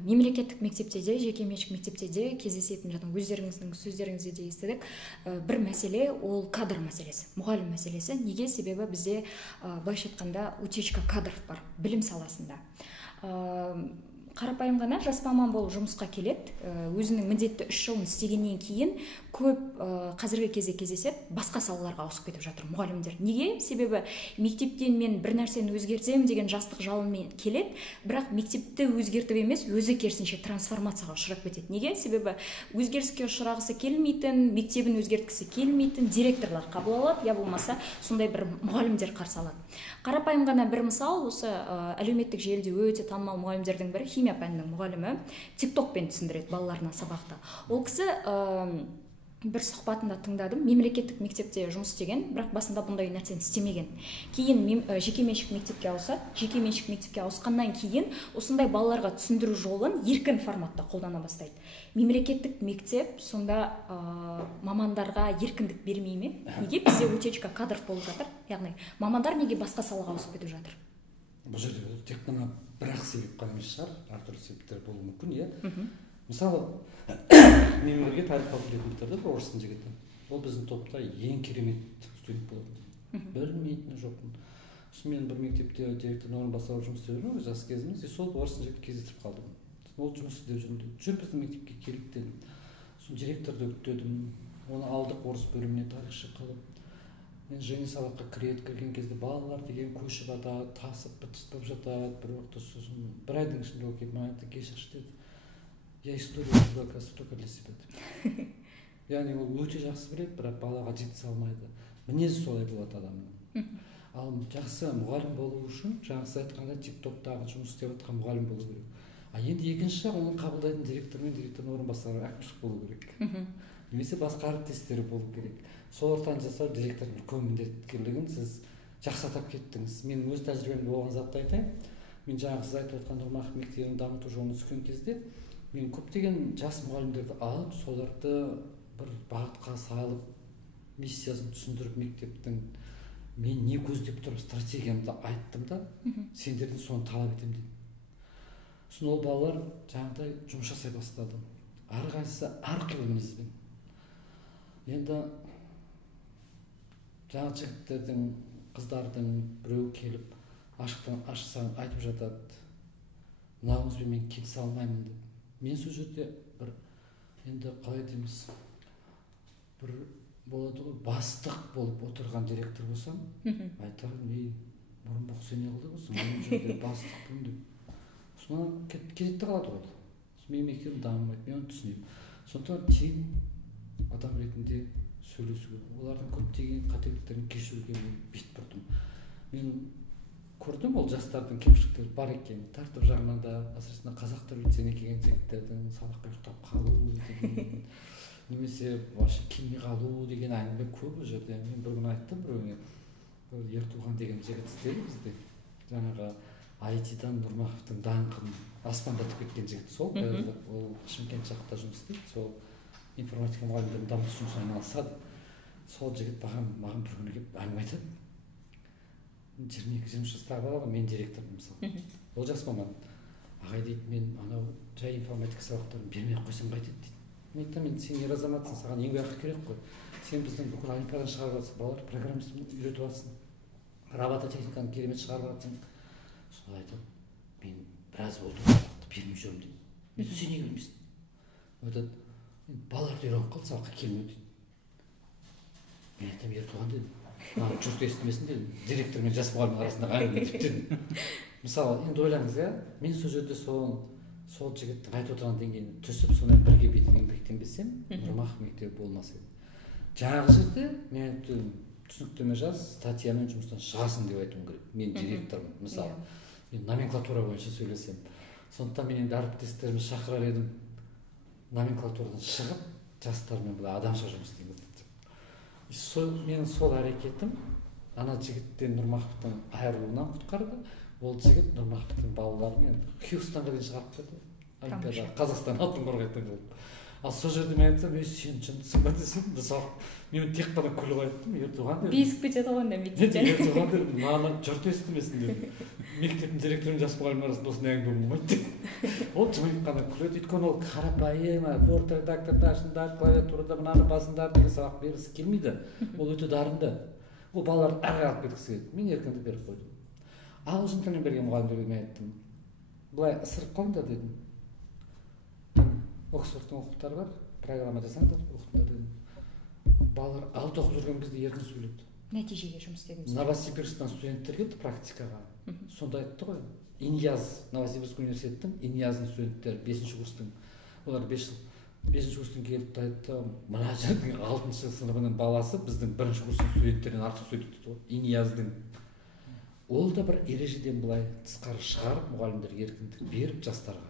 Мемлекеттік мектепте де, жекеменшік мектепте де кездесетін өздеріңіздің сөздеріңізде де естідік. Бір мәселе ол кадр мәселесі, мұғалім мәселесі. Неге? Себебі бізде былайша айтқанда утечка кадров бар білім саласында. қарапайым ғана жас маман болып жұмысқа келеді, өзінің міндетті 3 жылын істегеннен кейін көп қазіргі кезде кездеседі, басқа салаларға ауысып кетіп жатыр мұғалімдер. Неге? Себебі мектептен мен бір нәрсені өзгертемін деген жастық жалынмен келеді, бірақ мектепті өзгертіп емес, өзі керісінше трансформацияға ұшырап кетеді. Неге? Себебі өзгеріске ұшырағысы келмейтін, мектебін өзгерткісі келмейтін директорлар қабыл алады, я болмаса сондай бір мұғалімдер қарсы алады. Қарапайым ғана бір мысал, осы әлеуметтік желіде өте танымал мұғалімдердің бірі, химия пәнінің мұғалімі, тиктокпен түсіндіреді балаларына сабақты. Ол кісі бір сұхбатында тыңдадым, мемлекеттік мектепте жұмыс істеген, бірақ басында бұндай нәрсені істемеген. Кейін жекеменшік мектепке ауысады. Жекеменшік мектепке ауысқаннан кейін осындай балаларға түсіндіру жолын еркін форматта қолдана бастайды. Мемлекеттік мектеп сонда мамандарға еркіндік бермей ме? Неге бізде утечка кадров болып жатыр? Яғни мамандар неге басқа салаға ауысып кетіп жатыр? Бұл жерде тек қана бір-ақ себеп қана емес шығар, әртүрлі себептер болуы мүмкін, иә. Мысалы, мен бірге тарих факультетін бітірдік, орыстың жігіті. Ол біздің топта ең керемет студент болатын. Білмейтін жоқпын. Сосын мен бір мектепте директордың орынбасары жұмыс істеп жүрмін, жас кезіміз, сол орыстың жігіті кездестіріп қалдым. Ол жұмыс істеп жүрді. Жүр біздің мектепке келіп дедім. Сосын директорды күттедім. Оны алдық орыс бөліміне тарихшы қылып. Мен жаңа сабаққа кірген кезде балалар деген көшіп жатады, тасып бытыстап жатады. Бір уақытта сосын бір айдың ішінде ол келіп маған айтты, кешірші деді. Я историю люблю, оказывается, только для себя. Яғни ол өте жақсы біледі, бірақ балаға жеткізе алмайды. Мінезі солай болады адамның. Ал жақсы мұғалім болу үшін, жаңағы айтқанда тиктоктағы жұмыс істеп жатқан мұғалім болу керек. Енді екінші жақ оның қабылдайтын директор мен директордың орынбасары әкімшілік болу керек. Немесе басқа әріптестері болу керек. Сол ортаны жасау директордың үлкен міндеткерлігін сіз жақсы атап кеттіңіз. Мен өз тәжірибемде болған затты айтайын. Мен жаңағы сіз айтып отқан Нұрмахов мектебінің дамыту жолына түскен кезде мен көптеген жас мұғалімдерді алып, соларды бір бағытқа салып, миссиясын түсіндіріп, мектептің мен не көздеп тұрып стратегиямды айттым да, сендерден соны талап етемін дедім. Сосын ол балалар жаңағыдай жұмыс жасай бастады. Әрқайсысы әрқилы мінезбен. Енді жаңағы жігіттердің, қыздардың біреу келіп, ашықтан айтып жатады, мынауыңызбен мен келісе алмаймын деп. Мен сол жерде бір, енді қалай дейміз, бір болады ғой, бастық болып отырған директор болсам, айтарым, мұрынбоқ сен не қылды болсың, мен жерде бастықпын деп. Сосын кетті қалады ғой. Мен мектебім дамымайды, мен оны түсінемін. Сондықтан тең адам ретінде сөйлесуге, олардың көптеген қателіктерін кешіруге мен бет бұрдым. Мен көрдім, ол жастардың кемшіліктері бар екен. Тәртіп жағынан да, әсіресе қазақ тілі лицейіне келген жігіттердің сабаққа ұйықтап қалу деген, немесе вообще келмей қалу деген әңгіме көп ол жерде. Мен бір күні айттым біреуіне, бір Ертуған деген жігіт істеді бізде. Жаңағы IT-дан Нұрмаховтың даңқын аспандатып кеткен жігіт сол. Ол Шымкент жақта жұмыс істейді, сол информатика мұғалімдерін дамыту жұмысымен айналысады. Сол жігіт маған бір күні келіп әңгіме айтады. 22-20 жастағы бала, мен директормын мысалы. Ол жас маман. Ағай дейді, мен анау жай информатика сабақтарын бермей қойсам қайтеді дейді. Мен айттым, сен ер азаматсың, саған еңбекақы керек қой. Сен біздің бүкіл олимпиададан шығарып жатсың, балалар программист үйретіп жатсың, робототехниканы керемет шығарып жатсың. Соны айтады, мен біраз болды сабақты бермей жүрмін дейді. Мен сен неге бермейсің? Айтады, балаларды үйреніп қалды, сабаққа келмеу дейді. Мен айтам, Ертуған дедім. Жұрт естімесін дедім. Директор мен жас мұғалімнің арасындағы әңгіме деп дедім. Мысалы, енді ойлаңыз, мен сол жерде сол жігіттің айтып отырған деңгейіне түсіп, сонымен бірге бетіп еңбектенбесем, Нұрмахов мектебі болмас еді. Жаңағы жерде мен айттым, түсініктеме жаз, статьямен жұмыстан шығасың деп айтуым керек. Мен директормын, мысалы. Мен номенклатура бойынша сөйлесем. Сондықтан мен енді әріптестерімді шақырар едім, номенклатурадан шығып, жастармен былай адамша жұмыс істейміз. Менің сол әрекетім ана жігіттен Нұрмаховтың айырылуынан құтқарды. Ол жігіт Нұрмаховтың балаларын Хьюстонға дейін шығарып берді. Олимпиада Қазақстан алтын қорғайтын болып. Ал сол жерде мен айтсам, сен шындысың ба десем, мен тек қана күліп айттым, Ертуған дедім. Безіп кетеді ғой онда мектептен. Ертуған дедім, маған жұрт естімесін дедім. Мектептің директоры мен жас мұғалім арасында осындай әңгіме болмайды дедім. Ол жымиып қана күледі, өйткені ол қарапайым, Word редакторда ашыңдар, клавиатурада мынаны басыңдар деген сабақ бергісі келмейді. Ол өте дарынды. Ол балаларды әрі алып кеткісі келеді. Мен еркіндік беріп қойдым. Ағылшын тілін берген мұғалімдерге мен айттым, былай ысырып қалыңдар дедім. Оксфордтың оқулықтары бар, программа жасаңдар, оқыңдар дедім. Балалар 6 оқып жүрген кезде еркін сөйледі. Нәтижеге жұмыс істедіңіз. Новосибирсктен студенттер келді практикаға. Сонда айтты ғой, Инияз, Новосибирск университеттің Инияздың студенттері 5-ші курстың. Олар 5-ші курстың келіп айтты, мына жердің 6-шы сыныбының баласы біздің 1-ші курстың студенттерінен артық сөйледі дейді. Инияздың. Ол да бір ережеден былай тысқары шығарып, мұғалімдерге еркіндік беріп, жастарға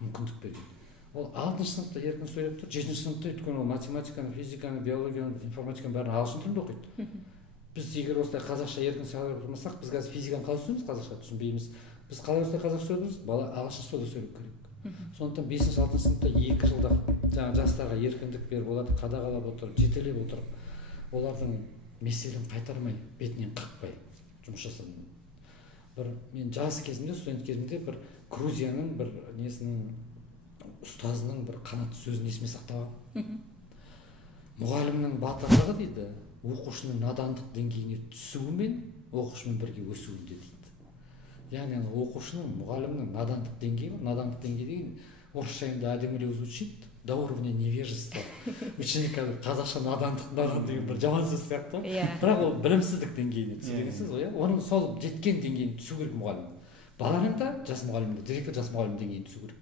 мүмкіндік берген. Ол 6-шы сыныпта еркін сөйлеп тұр, 7-ші сыныпта өйткені ол математиканы, физиканы, биологияны, информатиканы бәрін ағылшын тілінде оқиды. Біз егер осылай қазақша еркін сөйлеп тұрмасақ, біз қазір физиканы қалай түсінеміз, қазақша түсінбейміз. Біз қалай осылай қазақша сөйлейміз, бала ағылшынша сөйлеп керек. Сондықтан 5-ші, 6-шы сыныпта 2 жылда жаңа жастарға еркіндік беріп, оларды қадағалап отырып, жетелеп отырып, олардың меселін қайтармай, бетінен қақпай жұмыс жасадым. Мен жас кезімде, студент кезімде бір Грузияның бір ұстазының бір қанатты сөзін есіме сақтап. Мұғалімнің батырлығы дейді, оқушының надандық деңгейіне түсуі мен оқушымен бірге өсуінде дейді. Яғни оқушының, мұғалімнің надандық деңгейі, надандық деңгей деген орысша енді әдемілеу звучит, до уровня невежества. Ученика қазақша надандық деген бір жаман сөз сияқты. Бірақ ол білімсіздік деңгейіне түсу дегенсіз ғой. Оның сол жеткен деңгейіне түсу керек мұғалім. Баланың да жас мұғалім, директор жас мұғалім деңгейіне түсу керек.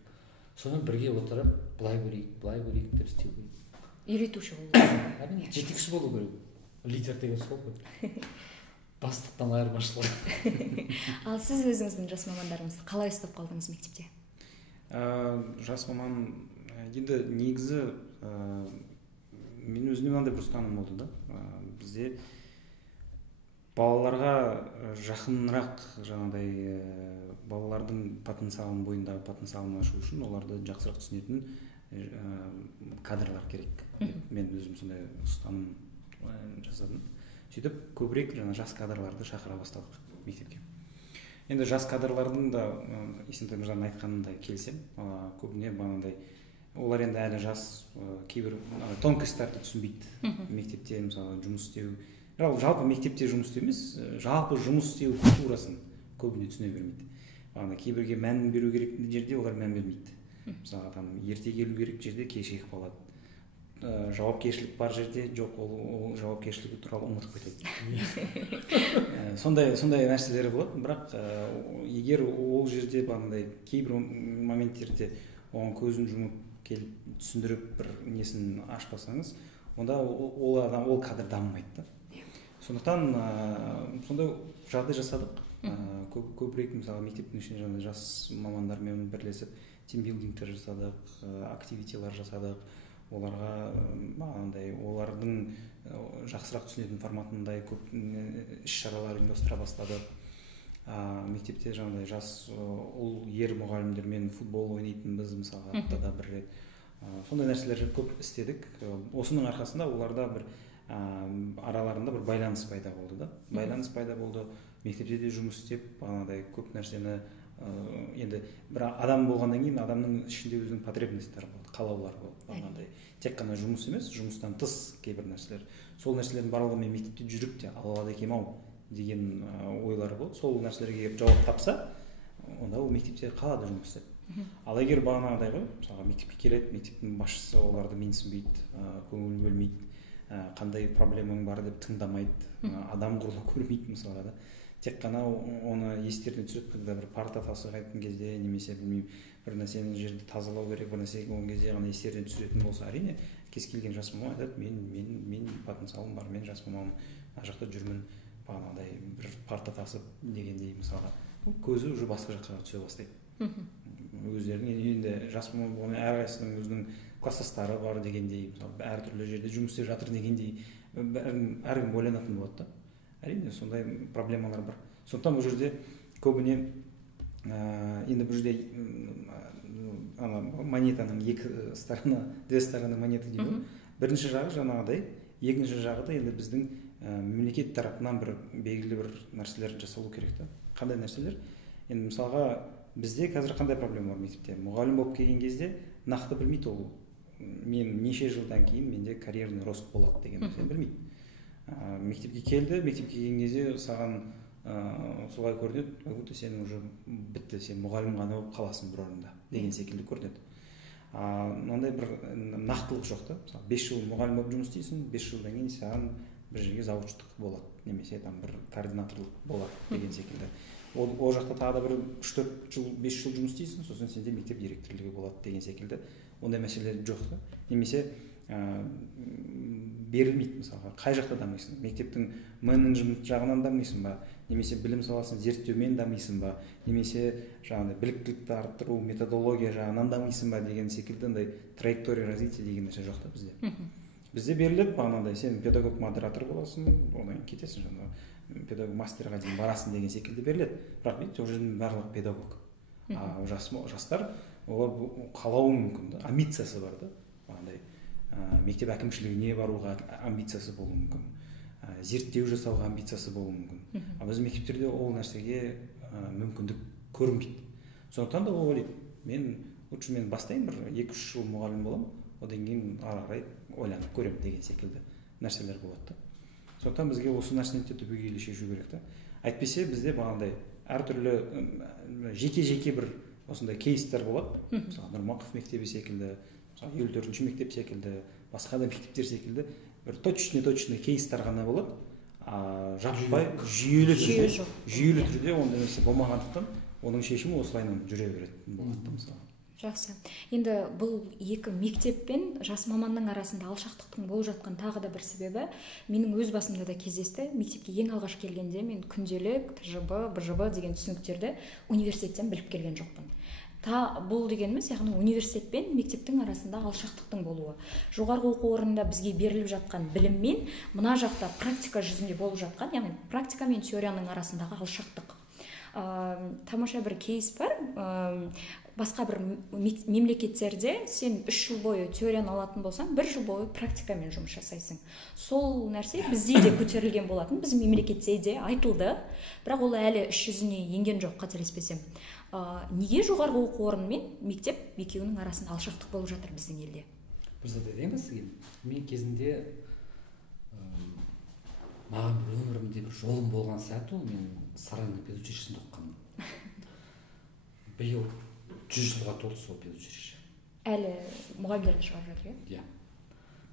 Сонымен бірге отырып, былай көрейік деп істеу керек. Үйретуші болу керек. Жетекші болу керек. Лидер деген сол ғой. Бастықтан айырмашылығы. Ал сіз өзіңіздің жас мамандарыңызды қалай ұстап қалдыңыз мектепте? Жас маман енді негізі мен өзімде мынандай бір ұстаным болды да. Бізде балаларға жақынырақ жаңағыдай балалардың потенциалын, бойындағы потенциалын ашу үшін оларды жақсырақ түсінетін кадрлар керек. Мен өзім сондай ұстаным жасадым. Сөйтіп көбірек жас кадрларды шақыра бастадық мектепке. Енді жас кадрлардың да Есентай мырзаның айтқанындай келсем, көбіне бағанағыдай олар енді әлі жас, кейбір тонкостьтарды түсінбейді. Мектепте мысалы жұмыс істеу, жалпы мектепте жұмыс істеу емес, жалпы жұмыс істеу культурасын көбіне түсіне бермейді. Кейбірге мән беру керек жерде олар мән бермейді. Мысалы ерте келу керек жерде кешігіп қалады. Жауапкершілік бар жерде жоқ, ол жауапкершілігі туралы ұмытып кетеді. Сондай нәрселері болады, бірақ егер ол жерде кейбір моменттерде оған көзін жұмып келіп түсіндіріп бір несін ашпасаңыз, онда ол кадр дамымайды. Сондықтан сондай жағдай жасадық. Көбірек мысалы мектептің ішінде жас мамандармен бірлесіп тимбилдингтер жасадық, активитилар жасадық. Оларға олардың жақсырақ түсінетін форматындай көп іс-шаралар ұйымдастыра бастадық. Мектепте жас ұл ер мұғалімдермен футбол ойнайтынбыз, мысалы аптада бір рет. Сондай нәрселер көп істедік. Осының арқасында оларда бір араларында бір байланыс пайда болды да. Байланыс пайда болды. Мектепте де жұмыс істеп, көп нәрсені енді бір адам болғаннан кейін адамның ішінде өзінің потребностьтары болды, қалаулар болды. Тек қана жұмыс емес, жұмыстан тыс кейбір нәрселер. Сол нәрселердің барлығын мен мектепте жүріп те ала алады екенмін-ау деген ойлар болды. Сол нәрселерге жауап тапса, онда ол мектепте қалады жұмыс істеп. Ал егер бағанағыдай ғой, мысалға мектепке келеді, мектептің басшысы оларды менсінбейді, көңіл бөлмейді, қандай проблемаң бар деп тыңдамайды, адам құрлы көрмейді мысалға да. Тек қана оны естеріне түсіреді, когда бір парта тасығайтын кезде, немесе білмеймін, бір нәрсені жерді тазалау керек, бір нәрсе ол кезде ғана естеріне түсіретін болса, әрине кез келген жас маман айтады, мен потенциалым бар, мен жас маман ана жақта жүрмін, бағанағыдай бір парта тасып дегендей мысалға, көзі уже басқа жаққа түсе бастайды. Өздерінің енді жас маман болғанымен әрқайсысының өзінің класстастары бар дегендей, әртүрлі жерде жұмыс істеп жатыр дегендей әркім ойланатын болады да. Әрине сондай проблемалар бар. Сондықтан бұл жерде көбіне енді бұл жерде монетаның две стороны монеты дейді. Бірінші жағы жаңағыдай, екінші жағы да енді біздің мемлекет тарапынан бір белгілі бір нәрселер жасалу керек та. Қандай нәрселер? Енді мысалға бізде қазір қандай проблема бар мектепте? Мұғалім болып келген кезде нақты білмейді ол. Мен неше жылдан кейін менде карьерный рост болады деген нәрсені білмейді. Мектепке келді, мектепке келген кезде саған солай көрінеді, как будто сен уже бітті, сен мұғалім ғана болып қаласың бір орында деген секілді көрінеді. Мынандай бір нақтылық жоқ та. Мысалы 5 жыл мұғалім болып жұмыс істейсің, 5 жылдан кейін саған бір жерге завучтық болады, немесе там бір координаторлық болады деген секілді. Ол жақта тағы да бір 3-4 жыл, 5 жыл жұмыс істейсің, сосын сенде мектеп директорлығы болады деген секілді. Ондай мәселелер жоқ та. Немесе берілмейді, мысалға қай жақта дамисың, мектептің менеджмент жағынан дамисың ба, немесе білім саласын зерттеумен дамисың ба, немесе жаңағыдай біліктілікті арттыру методология жағынан дамисың ба деген секілді андай траектория развития деген нәрсе жоқ та бізде. Бізде беріледі бағанағыдай сен педагог модератор боласың, одан кетесің, жаңағы педагог мастерға дейін барасың деген секілді беріледі. Бірақ бүйтіп ол жердің барлығы педагог. Жастар олар қалауы мүмкін да, амбициясы бар да, бағанағыдай мектеп әкімшілігіне баруға амбициясы болуы мүмкін, зерттеу жасауға амбициясы болуы мүмкін. Біз мектептерде ол нәрсеге мүмкіндік көрінбейді. Сондықтан да ол ойлайды, мен бастайын, бір 2-3 жыл мұғалім боламын, одан кейін ары қарай ойланып көремін деген секілді нәрселер болады да. Сондықтан бізге осы нәрсені түбегейлі шешу керек та. Әйтпесе бізде бағандай әртүрлі жеке бір осындай кейстер болады. Мысалы Нұрмақов мектебі секілді, мысалы 54-ші мектеп секілді, басқа да мектептер секілді бір точный кейстер ғана болады. Жаппай жүйелі түрде ондай нәрсе болмағандықтан оның шешімі осылайынан жүре береді болады мысалы. Жақсы. Енді бұл екі мектеп пен жас маманның арасында алшақтықтың болып жатқан тағы да бір себебі менің өз басымда да кездесті. Мектепке ең алғаш келгенде мен күнделік, ТЖБ, БЖБ деген түсініктерді университеттен біліп келген жоқпын. Бұл дегеніміз, яғни университет пен мектептің арасында алшақтықтың болуы. Жоғарғы оқу орнында бізге беріліп жатқан біліммен мына жақта практика жүзінде болып жатқан, яғни практика мен теорияның арасындағы алшақтық. Тамаша бір кейс бар. Басқа бір мемлекеттерде сен 3 жыл бойы теорияны алатын болсаң, 1 жыл бойы практикамен жұмыс жасайсың. Сол нәрсе бізде де көтерілген болатын, біз мемлекетте де айтылды, бірақ ол әлі іс жүзіне енген жоқ, қателеспесем. Неге жоғарғы оқу орны мен мектеп екеуінің арасында алшақтық болып жатыр біздің елде? Бір зат айтайын ба сізге? Мен кезінде маған бір өмірімде бір жолым болған сәт, ол мен Саранның педучилищесінде оқығанмын. Биыл 100 жылға толды сол педучилище. Әлі мұғалімдерді шығарып жатыр, иә?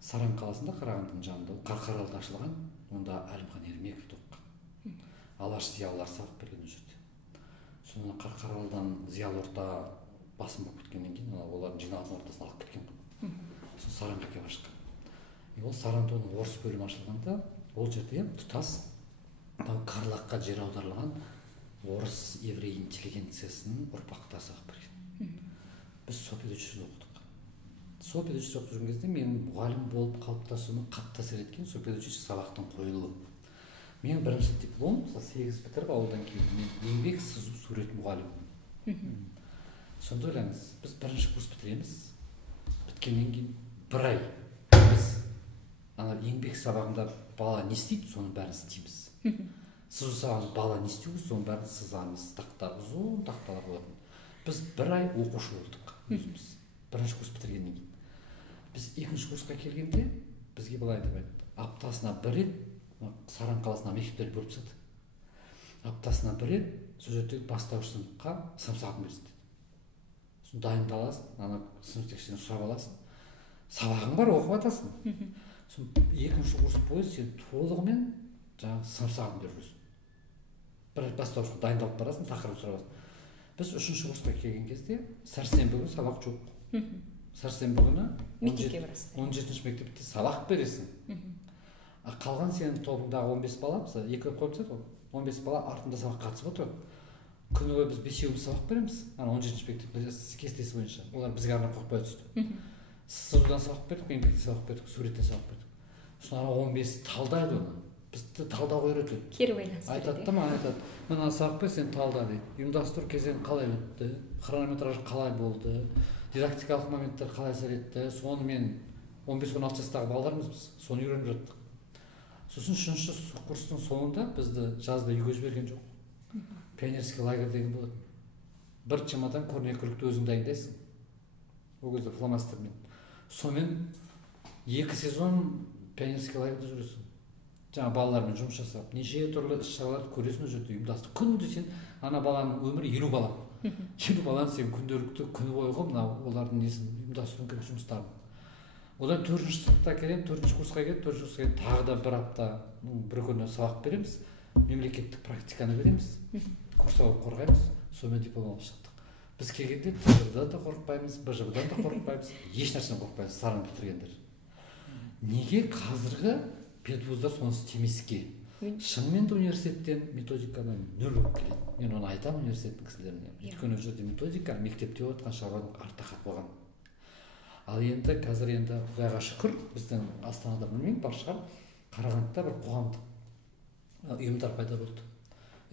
Саран қаласында, Қарағандының жанында, Қарқаралыда ашылған, онда Әлімхан Ермеков оқыған. Алаш зиялылар сабақ берген ол жерде. Сонда Қарқаралыдан зиялы орта басым болып кеткеннен кейін олардың жиналатын ортасына алып кеткен. Сол Саранға келіп ашқан. Ол Саранда оның орыс бөлімі ашылғанда, ол жерде тұтас Қарлаққа жер аударылған орыс еврей интеллигенциясының ұрпақтары сабақ берген. Біз сол педучилищеде оқыдық. Сол педучилищеде оқып жүрген кезде мен мұғалім болып қалыптасуыма қатты әсер еткен сол педучилище сабақтың қойылуы. Мен бірінші диплом 8 бітіріп ауылдан кейін мен еңбек сызу сурет мұғаліммін. Сонда ойлаңыз, біз бірінші курс бітіреміз. Біткеннен кейін 1 ай біз еңбек сабағында бала не істейді, соның бәрін істейміз. Сызу сабағында бала не істейді, соның бәрін сызамыз. Ұзын тақталар болатын. Біз 1 ай оқушы болдық өзіміз. Бірінші курс бітіргеннен кейін. Біз 2-ші курсқа келгенде бізге былай деп айтты. Аптасына 1 рет Саран қаласына мектептер бөліп тастады. Аптасына 1 рет сол жерде бастауыш сыныпқа сынып сағатын берсін деді. Сосын дайындаласың, сынып жетекшіден сұрап аласың. Сабағың бар, оқып жатасың. Сосын 2-ші курс бойы сен толығымен жаңағы сынып сағатын беріп жүрсің. Бір бастауышқа дайындалып барасың, тақырып сұрап аласың. Біз 3-ші курсқа келген кезде сәрсенбі күні сабақ жоқ. Сәрсенбі күні 17-ші мектепте сабақ бересің. Қалған сенің тобыңдағы 15 бала, мысалы 2 қойып тастады ғой, 15 бала артында сабақ қатысып отыр. Күні бойы біз 5-еуіміз сабақ береміз, 17-ші мектептің кестесі бойынша. Олар бізге арнап қойып қоя түсті. Сызудан сабақ бердік, еңбектен сабақ бердік, суреттен сабақ бердік. Сосын 15 талдайды оны. Бізді талдауға үйретеді. Кері байланыс береді. Айтады да, маған айтады. Мына сабақ бер, сен талда дейді. Ұйымдастыру кезеңі қалай өтті, хронометраж қалай болды, дидактикалық моменттер қалай әсер етті. Соны мен 15-16 жастағы балалармыз біз. Соны үйреніп жаттық. Сосын 3-ші курстың соңында бізді жазда үйге жіберген жоқ. Пионерский лагерь деген болатын. Бір чемодан көрнекілікті өзің дайындайсың. Ол кезде фломастермен. Сонымен 2 сезон пионерский лагерьде жүресің. жаңа балалармен жұмыс жасап неше түрлі іс шараларды көресің, ол жерде ұйымдастыр. Күнде сен ана баланың өмірі 50 бала. 50 баланы сен күнделікті күні бойы мына олардың несін ұйымдастыру керек жұмыстарын. Одан 4-ші сыныпта келемін, 4-ші курсқа келіп, 4-ші курсқа келіп тағы да бір апта, бір күні сабақ береміз, мемлекеттік практиканы береміз, курсовой қорғаймыз, сонымен диплом алып шықтық. Біз келгенде ТЖБ-дан да қорықпаймыз, БЖБ-дан да қорықпаймыз, еш нәрседен қорықпаймыз, сарын бітіргендер. Неге қазіргі педвуздар соны істемеске? Шынымен де университеттен методиканы нөл болып келеді. Мен оны айтамын университеттің кісілеріне. Өйткені ол жерде методика мектепте отқан шаруаның артта қалып қойған. Ал енді қазір енді Құдайға шүкір, біздің Астанада білмеймін, бар шығар, Қарағандыда бір қоғамдық ұйымдар пайда болды.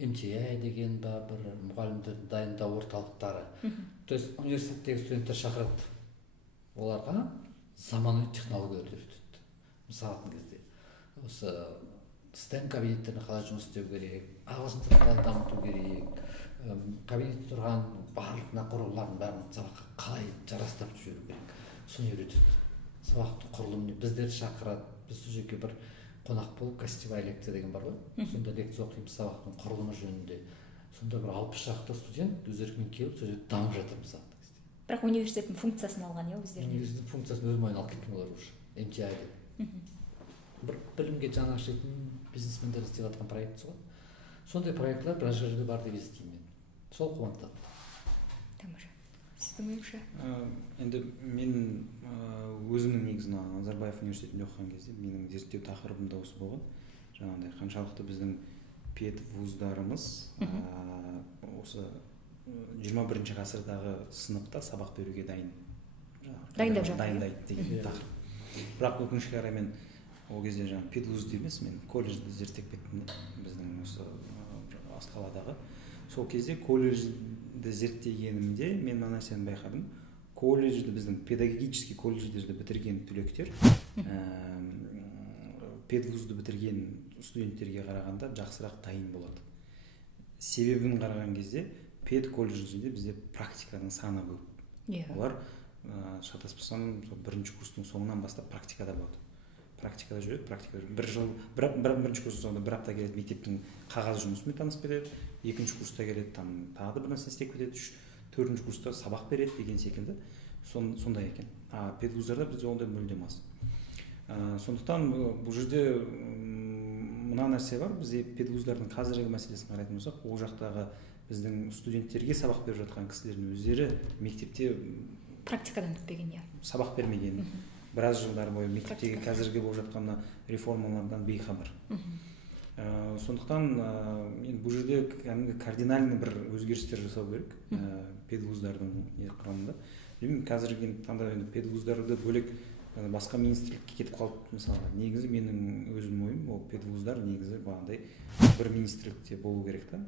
МТИ деген ба, бір мұғалімдерді дайындау орталықтары. То есть университеттегі студенттер шақырады. Оларға заманауи технологияларды үйретеді. Мысалы кезде осы STEM кабинеттеріне қалай жұмыс істеу керек, ағылшын тілін қалай дамыту керек, кабинетте тұрған барлық құрылғылардың бәрін сабаққа қалай жарастырып жіберу керек, соны үйретеді. Сабақтың құрылымын біздерді шақырады, біз сол жерге бір қонақ болып гостевая лекция деген бар ғой, сонда лекция оқимыз сабақтың құрылымы жөнінде. Сонда бір 60 шақты студент өздерімен келіп сол жерде дамып жатыр мысалы. Бірақ университеттің функциясын алған өздеріне. Университеттің функциясын өз мойнына алып кеткен олар уже. МТИ деп. Бір білімге жан ашитын бизнесмендер істеп жатқан проектісі ғой. Сондай проектлер біраз жерде бар деп естимін мен. Сол қуантады. Тамаша. Сіздің ойыңызша? Енді мен өзімнің негізі Назарбаев университетінде оқыған кезде менің зерттеу тақырыбым да осы болған. Жаңағыдай қаншалықты біздің педвуздарымыз осы 21 ғасырдағы сыныпта сабақ беруге дайындап жатыр. Дайындайды деген тақырып. Бірақ өкінішке қарай мен ол кезде жаңағы педвузды емес, мен колледжді зерттеп кеттім де, біздің осы Аскаладағы. Сол кезде колледжді зерттегенімде мен мына нәрсені байқадым. Колледжді, біздің педагогический колледждерді бітірген түлектер педвузды бітірген студенттерге қарағанда жақсырақ дайын болады. Себебін қараған кезде пед колледжде бізде практиканың саны көп. Олар шатаспасам бірінші курстың соңынан бастап практикада болады. Практикада жүреді. Бір жыл, бірінші курстың соңында бір апта келеді, мектептің қағаз жұмысымен танысып кетеді, екінші курста келеді, тағы да бір нәрсе істеп кетеді, төртінші курста сабақ береді деген секілді. Сондай екен. Педвуздарда бізде ондай мүлдем аз. Сондықтан бұл жерде мына нәрсе бар, бізде педвуздардың қазіргі мәселесін қарайтын болсақ, ол жақтағы біздің студенттерге сабақ беріп жатқан кісілердің өздері мектепте практикадан өтпеген, сабақ бермеген, біраз жылдар бойы мектептегі қазіргі болып жатқан реформалардан бейхабар. Сондықтан бұл жерде кардинальный бір өзгерістер жасау керек педвуздардың құрамында. Қазіргі таңда педвуздарды бөлек басқа министрлікке кетіп қалды. Мысалы, негізі менің өзім ойым, ол педвуздар негізі бағандай бір министрлікте болу керек та.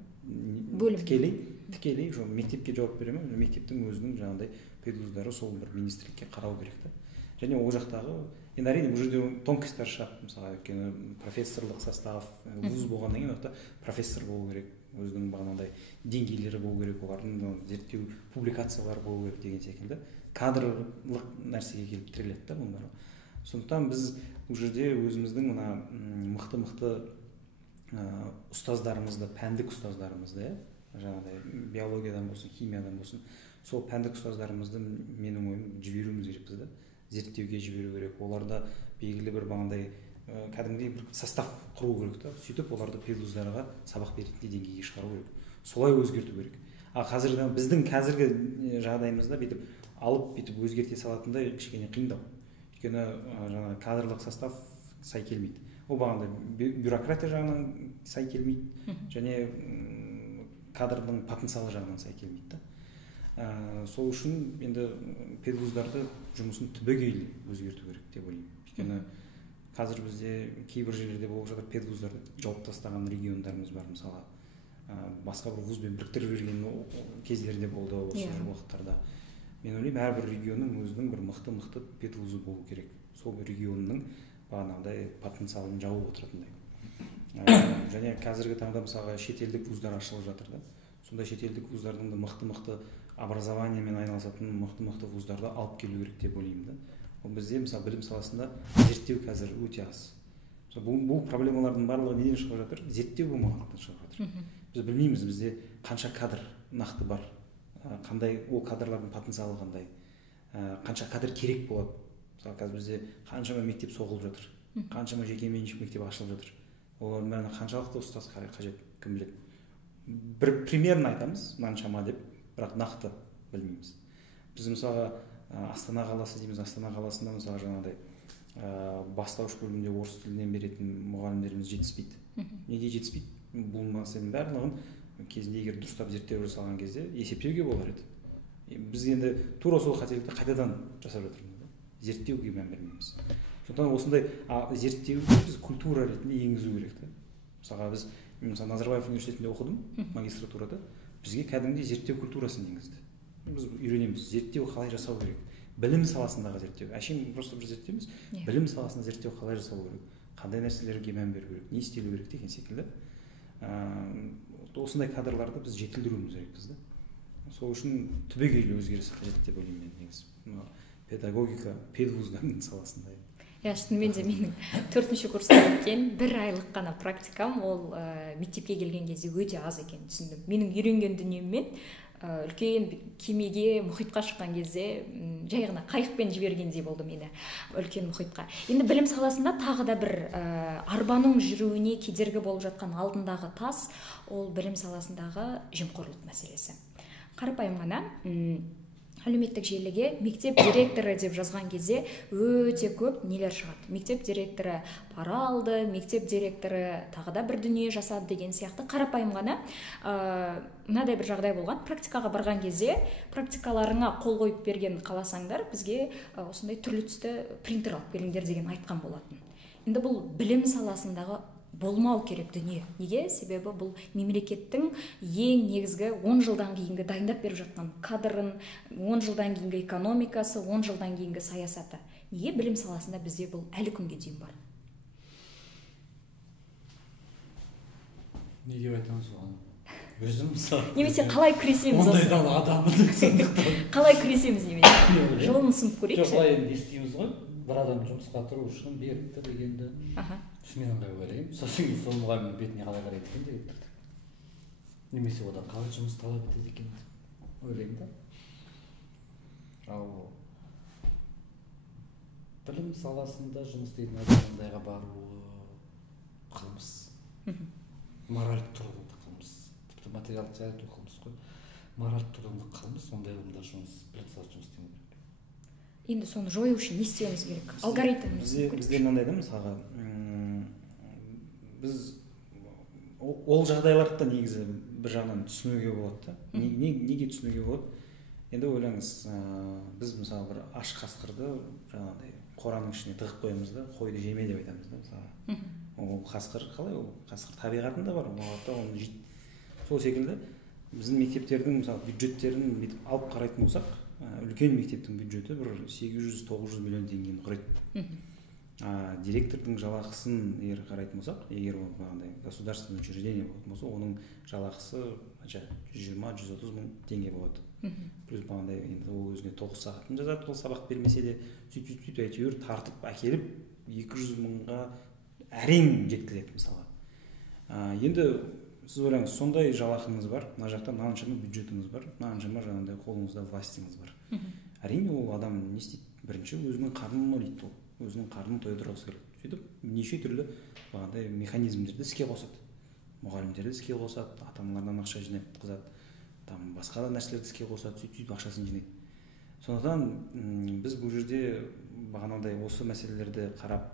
Тікелей мектепке жауап бере ме? Мектептің өзінің жаңағыдай педвуздары сол бір министрлікке қарау керек та. Және ол жақтағы, енді әрине бұл жерде тонкостьтер шығады. Мысалы, өйткені профессорлық состав, вуз болғаннан кейін оқта профессор болу керек, өзінің бағанағыдай деңгейлері болу керек, олардың зерттеу публикациялары болу керек деген секілді кадрлық нәрсеге келіп тіреледі да бұның бәрі. Сондықтан біз бұл жерде өзіміздің мына мықты ұстаздарымызды, пәндік ұстаздарымызды, жаңағыдай биологиядан болсын, химиядан болсын, сол пәндік ұстаздарымызды менің ойым жіберуіміз керек бізді, зерттеуге жіберу керек. Оларда белгілі бір бағандай кәдімгідей бір состав құру керек та, сөйтіп оларды педвуздарға сабақ беретін деңгейге шығару керек. Солай өзгерту керек. Ал қазіргі біздің қазіргі жағдайымызда бүйтіп алып бүйтіп өзгерте салатындай кішкене қиындау. Өйткені жаңағы кадрлық состав сай келмейді. Ол бағандай бюрократия жағынан сай келмейді, және кадрдың потенциалы жағынан сай келмейді. Сол үшін енді педвуздарды жұмысын түбегейлі өзгерту керек деп ойлаймын. Өйткені қазір бізде кейбір жерлерде болып жатыр педвуздарды жауып тастаған региондарымыз бар. Мысалы, басқа бір вузбен біріктіріп жүрген кездерде болды осы уақыттарда. Мен ойлаймын, әрбір регионның өзінің бір мықты педвузы болу керек. Сол регионның бағанағыдай потенциалын жауып отыратындай. Және қазіргі таңда мысалға шетелдік вуздар ашылып жатыр да. Сондай шетелдік вуздардың да мықты образованиемен айналысатын мықты вуздарды алып келу керек деп ойлаймын да. Ол бізде мысалы білім саласында зерттеу қазір өте аз. бұл проблемалардың барлығы неден шығып жатыр? Зерттеу болмағандықтан шығып жатыр. Біз білмейміз, бізде қанша кадр нақты бар, қандай ол кадрлардың потенциалы қандай, қанша кадр керек болады. Мысалы қазір бізде қаншама мектеп соғылып жатыр, қаншама жекеменшік мектеп ашылып жатыр. Олардың бәріне қаншалықты ұстаз қажет, кім біледі. Бір примерно айтамыз, мынаншама деп, бірақ нақты білмейміз. Біз мысалға Астана қаласы дейміз, Астана қаласында мысалы жаңағыдай бастауыш бөлімде орыс тілінен беретін мұғалімдеріміз жетіспейді. Неге жетіспейді? Бұл мәселенің барлығын кезінде егер дұрыстап зерттеу жасалған кезде есептеуге болар еді. Біз енді тура сол қателікті қайтадан жасап жатырмыз. Зерттеуге мән бермейміз. Сондықтан осындай зерттеуді біз культура ретінде енгізу керек. Мысалға біз Назарбаев университетінде оқыдым, магистратурада. Бізге кәдімгідей зерттеу культурасын енгізді. Біз үйренеміз, зерттеу қалай жасау керек. Білім саласындағы зерттеу. Әшейін просто бір зерттеу емес, білім саласында зерттеу қалай жасау керек, қандай нәрселерге мән беру керек, не істелу керек деген секілді. Осындай кадрларды біз жетілдіруіміз керекпіз. Сол үшін түбегейлі өзгеріс қажет деп ойлаймын мен негізі. Педагогика, педвуздардың саласында. Шынымен де менің 4-ші курста өткен 1 айлық қана практикам ол мектепке келген кезде өте аз екенін түсіндім. Менің үйренген дүниеммен үлкен кемеге, мұхитқа шыққан кезде жай ғана қайықпен жібергендей болды мені үлкен мұхитқа. Енді білім саласында тағы да бір арбаның жүруіне кедергі болып жатқан алдындағы тас, ол білім саласындағы жемқорлық мәселесі. Қарапайым ғана әлеуметтік желіге мектеп директоры деп жазған кезде өте көп нелер шығады. Мектеп директоры пара алды, мектеп директоры тағы да бір дүние жасады деген сияқты қарапайым ғана мынадай бір жағдай болған. Практикаға барған кезде практикаларыңа қол қойып берген қаласаңдар, бізге осындай түрлі түсті принтер алып келіңдер деген айтқан болатын. Енді бұл білім саласындағы болмау керек дүние. Неге? Себебі бұл мемлекеттің ең негізгі 10 жылдан кейінгі дайындап беріп жатқан кадрын, 10 жылдан кейінгі экономикасы, 10 жылдан кейінгі саясаты. Неге білім саласында бізде бұл әлі күнге дейін бар? Не деп айтамыз оған? Өзім мысалы. Немесе қалай күресеміз? Ондайдан адамды қалай күресеміз немесе? Жолын сынып көрейікші. Жоқ, былай енді естиміз ғой. Бір адам жұмысқа тұру үшін беріпті дегенді. Мен ондай ойлаймын. Сосын сол мұғалімнің бетіне қалай қарайды екен директорды. Немесе одан қалай жұмыс талап етеді екен ойлаймын да. Ал білім саласында жұмыс істейтін адамдайға баруы қылмыс. Моральдық тұрғыда қылмыс. Тіпті материалдық жайлы қылмыс қой. Моральдық тұрғыда қылмыс, ондай адамда жұмыс, білім саласында жұмыс істеу керек. Енді соны жою үшін не істеуіміз керек? Алгоритм. Бізде мынандай да мысалға біз ол жағдайларды негізі бір жағынан түсінуге болады да. Неге түсінуге болады? Енді ойлаңыз, біз мысалы бір аш қасқырды жаңағыдай қораның ішіне тығып қоямыз да, қойды жеме деп айтамыз да мысалға. Ол қасқыр қалай? Ол қасқыр табиғатында бар, оны жейді. Сол секілді біздің мектептердің мысалы бюджеттерін алып қарайтын болсақ, үлкен мектептің бюджеті бір 800-900 миллион теңгені құрайды. Директордың жалақысын егер қарайтын болсақ, егер ол государственное учреждение болатын болса, оның жалақысы 120-130 мың теңге болады. Плюс бағандай енді ол өзіне 9 сағатын жазады, ол сабақ бермесе де сөйтіп әйтеуір тартып әкеліп 200 мыңға әрең жеткізеді мысалға. Енді сіз ойлаңыз, сондай жалақыңыз бар, мына жақта мынаншама бюджетіңіз бар, мынаншама жаңағыдай қолыңызда властыңыз бар. Әрине ол адам не істейді? Бірінші өзінің қарнын ойлайды, өзінің қарнын тойдырғысы келеді. Сөйтіп неше түрлі бағандай механизмдерді іске қосады. Мұғалімдерді іске қосады, ата-аналардан ақша жинап қызады, басқа да нәрселерді іске қосады, сөйтіп ақшасын жинайды. Сондықтан біз бұл жерде бағанағыдай осы мәселелерді қарап,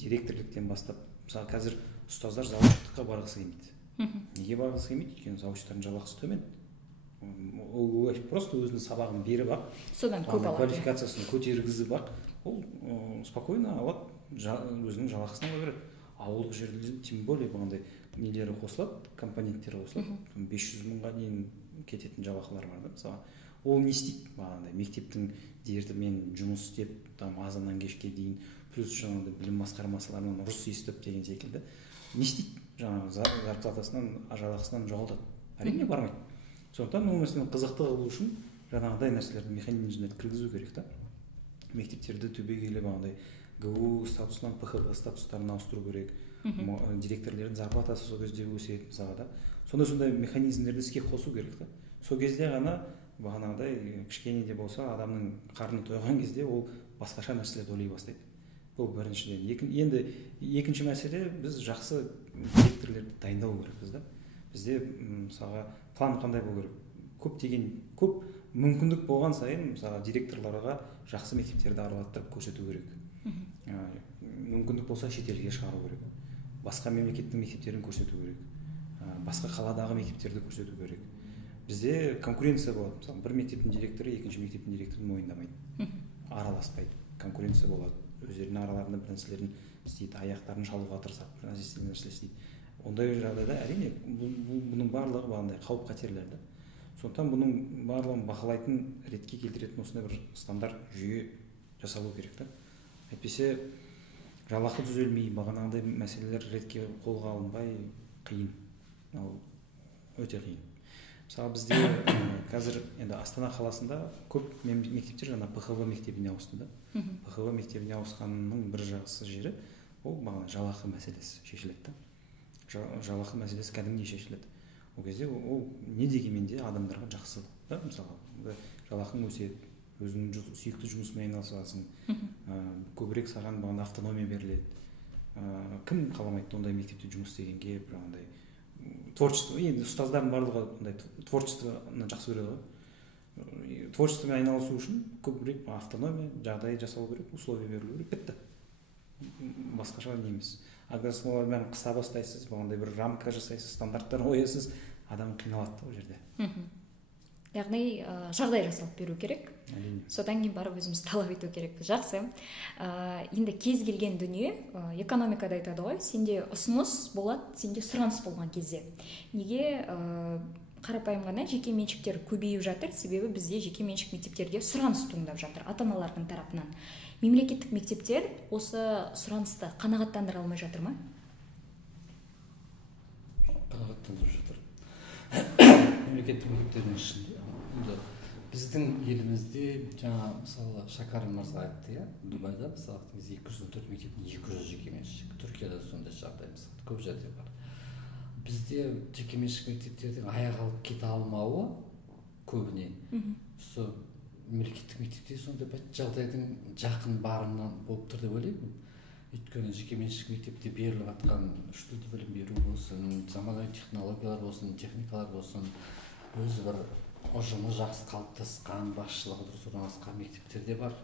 директорліктен бастап, мысалы қазір ұстаздар заучтыққа барғысы келмейді. Неге барғысы келмейді? Өйткені заучтардың жалақысы төмен. Ол просто өзінің сабағын беріп ақ, содан көп алады. Квалификациясын көтергізіп ақ, ол спокойно алады, өзінің жалақысын ала береді. Ауылдық жерде тем более бағандай нелері қосылады, компоненттері қосылады. 500 мыңға дейін кететін жалақылар бар да. Мысалы, ол не істейді? Бағандай мектептің дертімен жұмыс істеп, азаннан кешке дейін, плюс жаңағыдай білім басқармаларынан ұрыс естіп деген секілді. Не істейді? Жаңағы зарплатасынан, жалақысынан жоғалтады. Әрине бармайды. Сондықтан ол мәселені қызықты қылу үшін жаңағыдай нәрселерді механизмдерді кіргізу керек та. мектептерді түбегейлі бағандай ГУ статусынан ПХВ статустарына ауыстыру керек. Директорлердің зарплатасы сол кезде өседі мысалға да. Сондай механизмдерді іске қосу керек та. Сол кезде ғана бағанағыдай кішкене де болса адамның қарны тойған кезде ол басқаша нәрселерді ойлай бастайды. Бұл біріншіден. Енді екінші мәселе, біз жақсы директорлерді дайындау керекпіз да. Бізде мысалға план қандай болу керек? Көп мүмкіндік болған сайын мысалға директорларға жақсы мектептерді аралаттырып көрсету керек. Мүмкіндік болса шетелге шығару керек. Басқа мемлекеттің мектептерін көрсету керек. Басқа қаладағы мектептерді көрсету керек. Бізде конкуренция болады. Мысалы, бір мектептің директоры екінші мектептің директорын мойындамайды. Араласпайды. Конкуренция болады. Өздерінің араларында бір нәрселерін істейді, аяқтарын шалуға тырысады, бір нәрсе істейді. Ондай жағдайда әрине бұның барлығы бағандай қауіп қатерлерді. Сондықтан бұның барлығын бақылайтын, ретке келтіретін осындай бір стандарт жүйе жасалу керек та. Әйтпесе жалақы түзелмей, бағанағыдай мәселелер ретке қолға алынбай қиын. Өте қиын. Мысалы бізде қазір енді Астана қаласында көп мектептер жаңа ПХВ мектебіне ауысты да. ПХВ мектебіне ауысқанның бір жақсы жері ол бағана жалақы мәселесі шешіледі. Жалақы мәселесі кәдімгідей шешіледі. Ол кезде ол не дегенмен де адамдарға жақсы да. Мысалы жалақың өседі, өзіңнің сүйікті жұмысыңмен айналысасың, көбірек саған бағана автономия беріледі. Кім қаламайды ондай мектепте жұмыс істегенге, жаңағыдай творчество, енді ұстаздардың барлығы ондай творчествоны жақсы көреді ғой. Творчествомен айналысу үшін көбірек автономия, жағдай жасалу керек, условия берілу керек, бітті. Басқаша не емес. Егер солармен қыса бастайсыз, бағандай бір рамка жасайсыз, стандарттар қоясыз, адам қиналады ол жерде. Яғни жағдай жасалып беру керек. Содан кейін барып өзіміз талап ету керекпіз. Жақсы. Енді кез келген дүние экономикада айтады ғой, сенде ұсыныс болады, сенде сұраныс болған кезде. Неге қарапайым ғана жеке меншіктер көбейіп жатыр? Себебі бізде жеке меншік мектептерге сұраныс туындап жатыр ата-аналардың тарапынан. Мемлекеттік мектептер осы сұранысты қанағаттандыра алмай жатыр ма? Қанағаттандырып жатыр. Мемлекеттік мектептердің ішінде біздің елімізде жаңа мысалы Шакарин мырза айтты, Дубайда мысалы 214 мектептің 200 жекеменшік. Түркияда сондай жағдай мысалы көп жерде бар. Бізде жекеменшік мектептердің аяқ алып кете алмауы көбіне сол мемлекеттік мектепте сондай жағдайдың жақын барынан болып тұр деп ойлаймын. Өйткені жекеменшік мектепте беріліп жатқан үштілді білім беру болсын, заманауи технологиялар болсын, техникалар болсын, өзі бір ұжымы жақсы қалыптасқан, басшылығы дұрыс орналасқан мектептерде бар.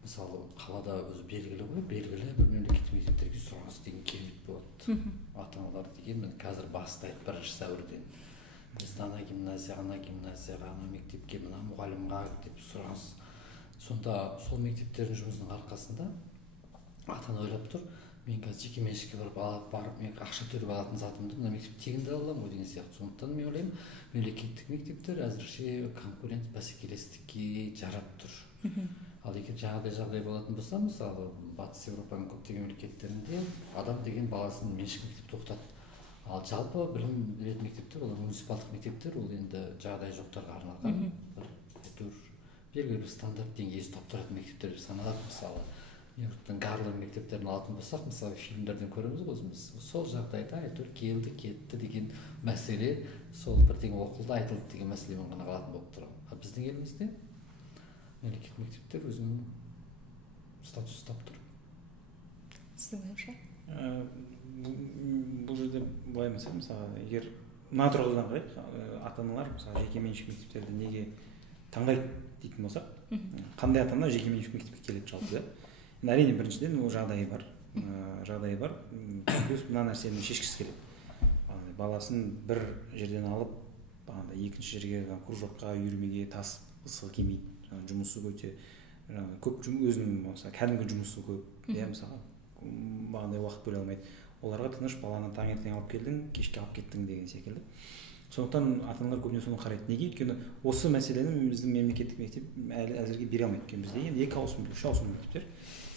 Мысалы қалада өзі белгілі бір мемлекеттік мектептерге сұраныс деген керемет болады. Ата-аналар деген қазір бастайды 1 сәуірден. Бізді ана гимназияға, ана мектепке, мына мұғалімға деп сұраныс. Сонда сол мектептердің жұмысының арқасында ата-ана ойлап тұр, мен қазір жеке меншікке барып мен ақша төлеп алатын затымды мына мектеп тегін ала аламын деген сияқты. Сондықтан мен ойлаймын, мемлекеттік мектептер әзірше конкурент бәсекелестікке жарап тұр. Ал егер жағдай болатын болса, мысалы Батыс Еуропаның көптеген мемлекеттерінде адам деген баласын меншік мектепте оқытады. Ал жалпы білім беретін мектептер, олар муниципалдық мектептер, ол енді жағдай жоқтарға арналған белгілі бір стандарт деңгейін ұстап тұратын мектептер деп саналады. Мысалы Нью-Йорктың Гарлем мектептерін алатын болсақ, мысалы фильмдерден көреміз ғой өзіміз. Сол жағдайда әйтеуір келді, кетті деген мәселе, сол бірдеңе оқылды, айтылды деген мәселемен ғана қалатын болып тұр. Ал біздің елімізде мемлекеттік мектептер өзінің статус ұстап тұр. Сіздің ойыңызша? Бұл жерде былай мысалы, егер мына тұрғыдан қарайық, ата-аналар мысалы жеке меншік мектептерді неге таңдайды дейтін болсақ, қандай ата-ана жеке меншік мектепке келеді жалпы? Әрине біріншіден ол жағдайы бар. Плюс мына нәрсені шешкісі келеді. Баласын бір жерден алып, екінші жерге кружокқа, үйірмеге тасқысы келмейді. Жұмысы өте көп, өзінің кәдімгі жұмысы көп. Мысалы уақыт бөле алмайды. Оларға тыныш баланы таңертең алып келдің, кешке алып кеттің деген секілді. Сондықтан ата-аналар көбіне соны қарайды. Неге? Өйткені осы мәселені біздің мемлекеттік мектеп әлі әзірге бере алмайды. Бізде енді 2 ауысым, 3 ауысым мектептер.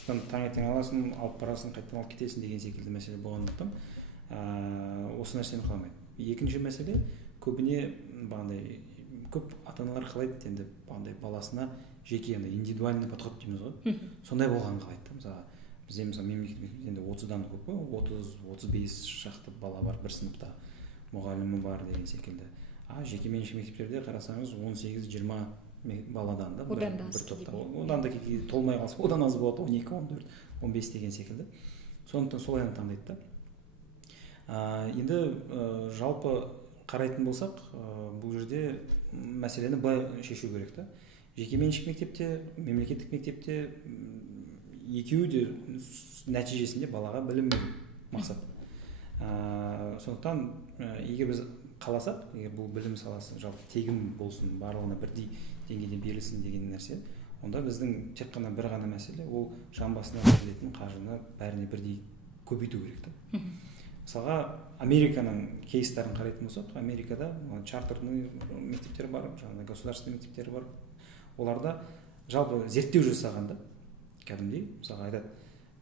Таңертең аласың, алып барасың, қайтадан алып кетесің деген секілді мәселе болғандықтан осы нәрсені қаламайды. Екінші мәселе, көбіне көп ата-аналар қалайды енді баласына жеке андай индивидуальный подход дейміз ғой, сондай болғанын қалайды. Мысалы бізде мысалы мемлекеттік енді 30-дан көп қой, 30-35 шақты бала бар бір сыныпта, мұғалімі бар деген секілді. Жекеменшік мектептерде қарасаңыз 18-20 баладан да бір топта, одан да кейде толмай қалса одан аз болады, 12, 14, 15 деген секілді. Сондықтан солай таңдайды да. Енді жалпы қарайтын болсақ, бұл жерде мәселені былай шешу керек та. Жекеменшік мектепте, мемлекеттік мектепте екеуі де нәтижесінде балаға білім беру мақсат. Сондықтан егер біз қаласақ, егер бұл білім саласы жалпы тегін болсын, барлығына бірдей деңгейде берілсін деген нәрсе, онда біздің тек қана бір ғана мәселе, ол жан басына берілетін қаржыны бәріне бірдей көбейту керек та. Мысалға Американың кейстарын қарайтын болсақ, Америкада чартерный мектептер бар, жаңағыдай государственный мектептер бар. Оларда жалпы зерттеу жасағанда кәдімгідей, мысалға айтады,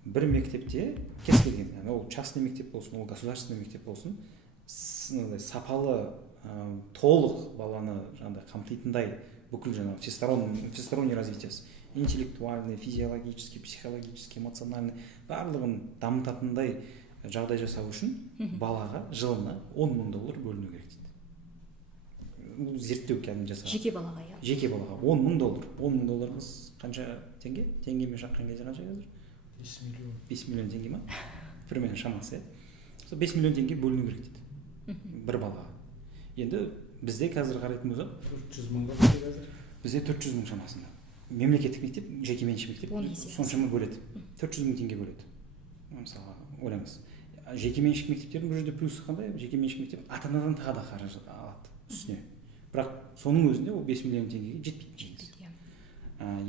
бір мектепте кез келген, ол частный мектеп болсын, ол государственный мектеп болсын, сапалы, толық баланы жаңағыдай қамтитындай бүкіл жаңағы всесторонний развитиесі, интеллектуальный, физиологический, психологический, эмоциональный барлығын дамытатындай жағдай жасау үшін балаға жылына $10,000 бөліну керек дейді. Бұл зерттеу кәдімгі жасаған. Жеке балаға, иә. Жеке балаға $10,000. $10,000 қанша теңге? Теңгемен шаққан кезде қанша қазір? 5 миллион. 5 миллион теңге ма? Примерно шамасы. 5 миллион теңге бөліну керек дейді. Бір балаға. Енді бізде қазір қарайтын болсақ, 400 мың бар қазір. Бізде 400 мың шамасында. Мемлекеттік мектеп, жекеменшік мектеп соншама бөледі. 400 мың теңге бөледі. Мысалға, ойлаңыз. Жекеменшік мектептердің бұл жерде плюсы қандай? Жекеменшік мектеп ата-анадан тағы да қаржы алады үстіне. Бірақ соның өзінде ол 5 миллион теңгеге жетпейді.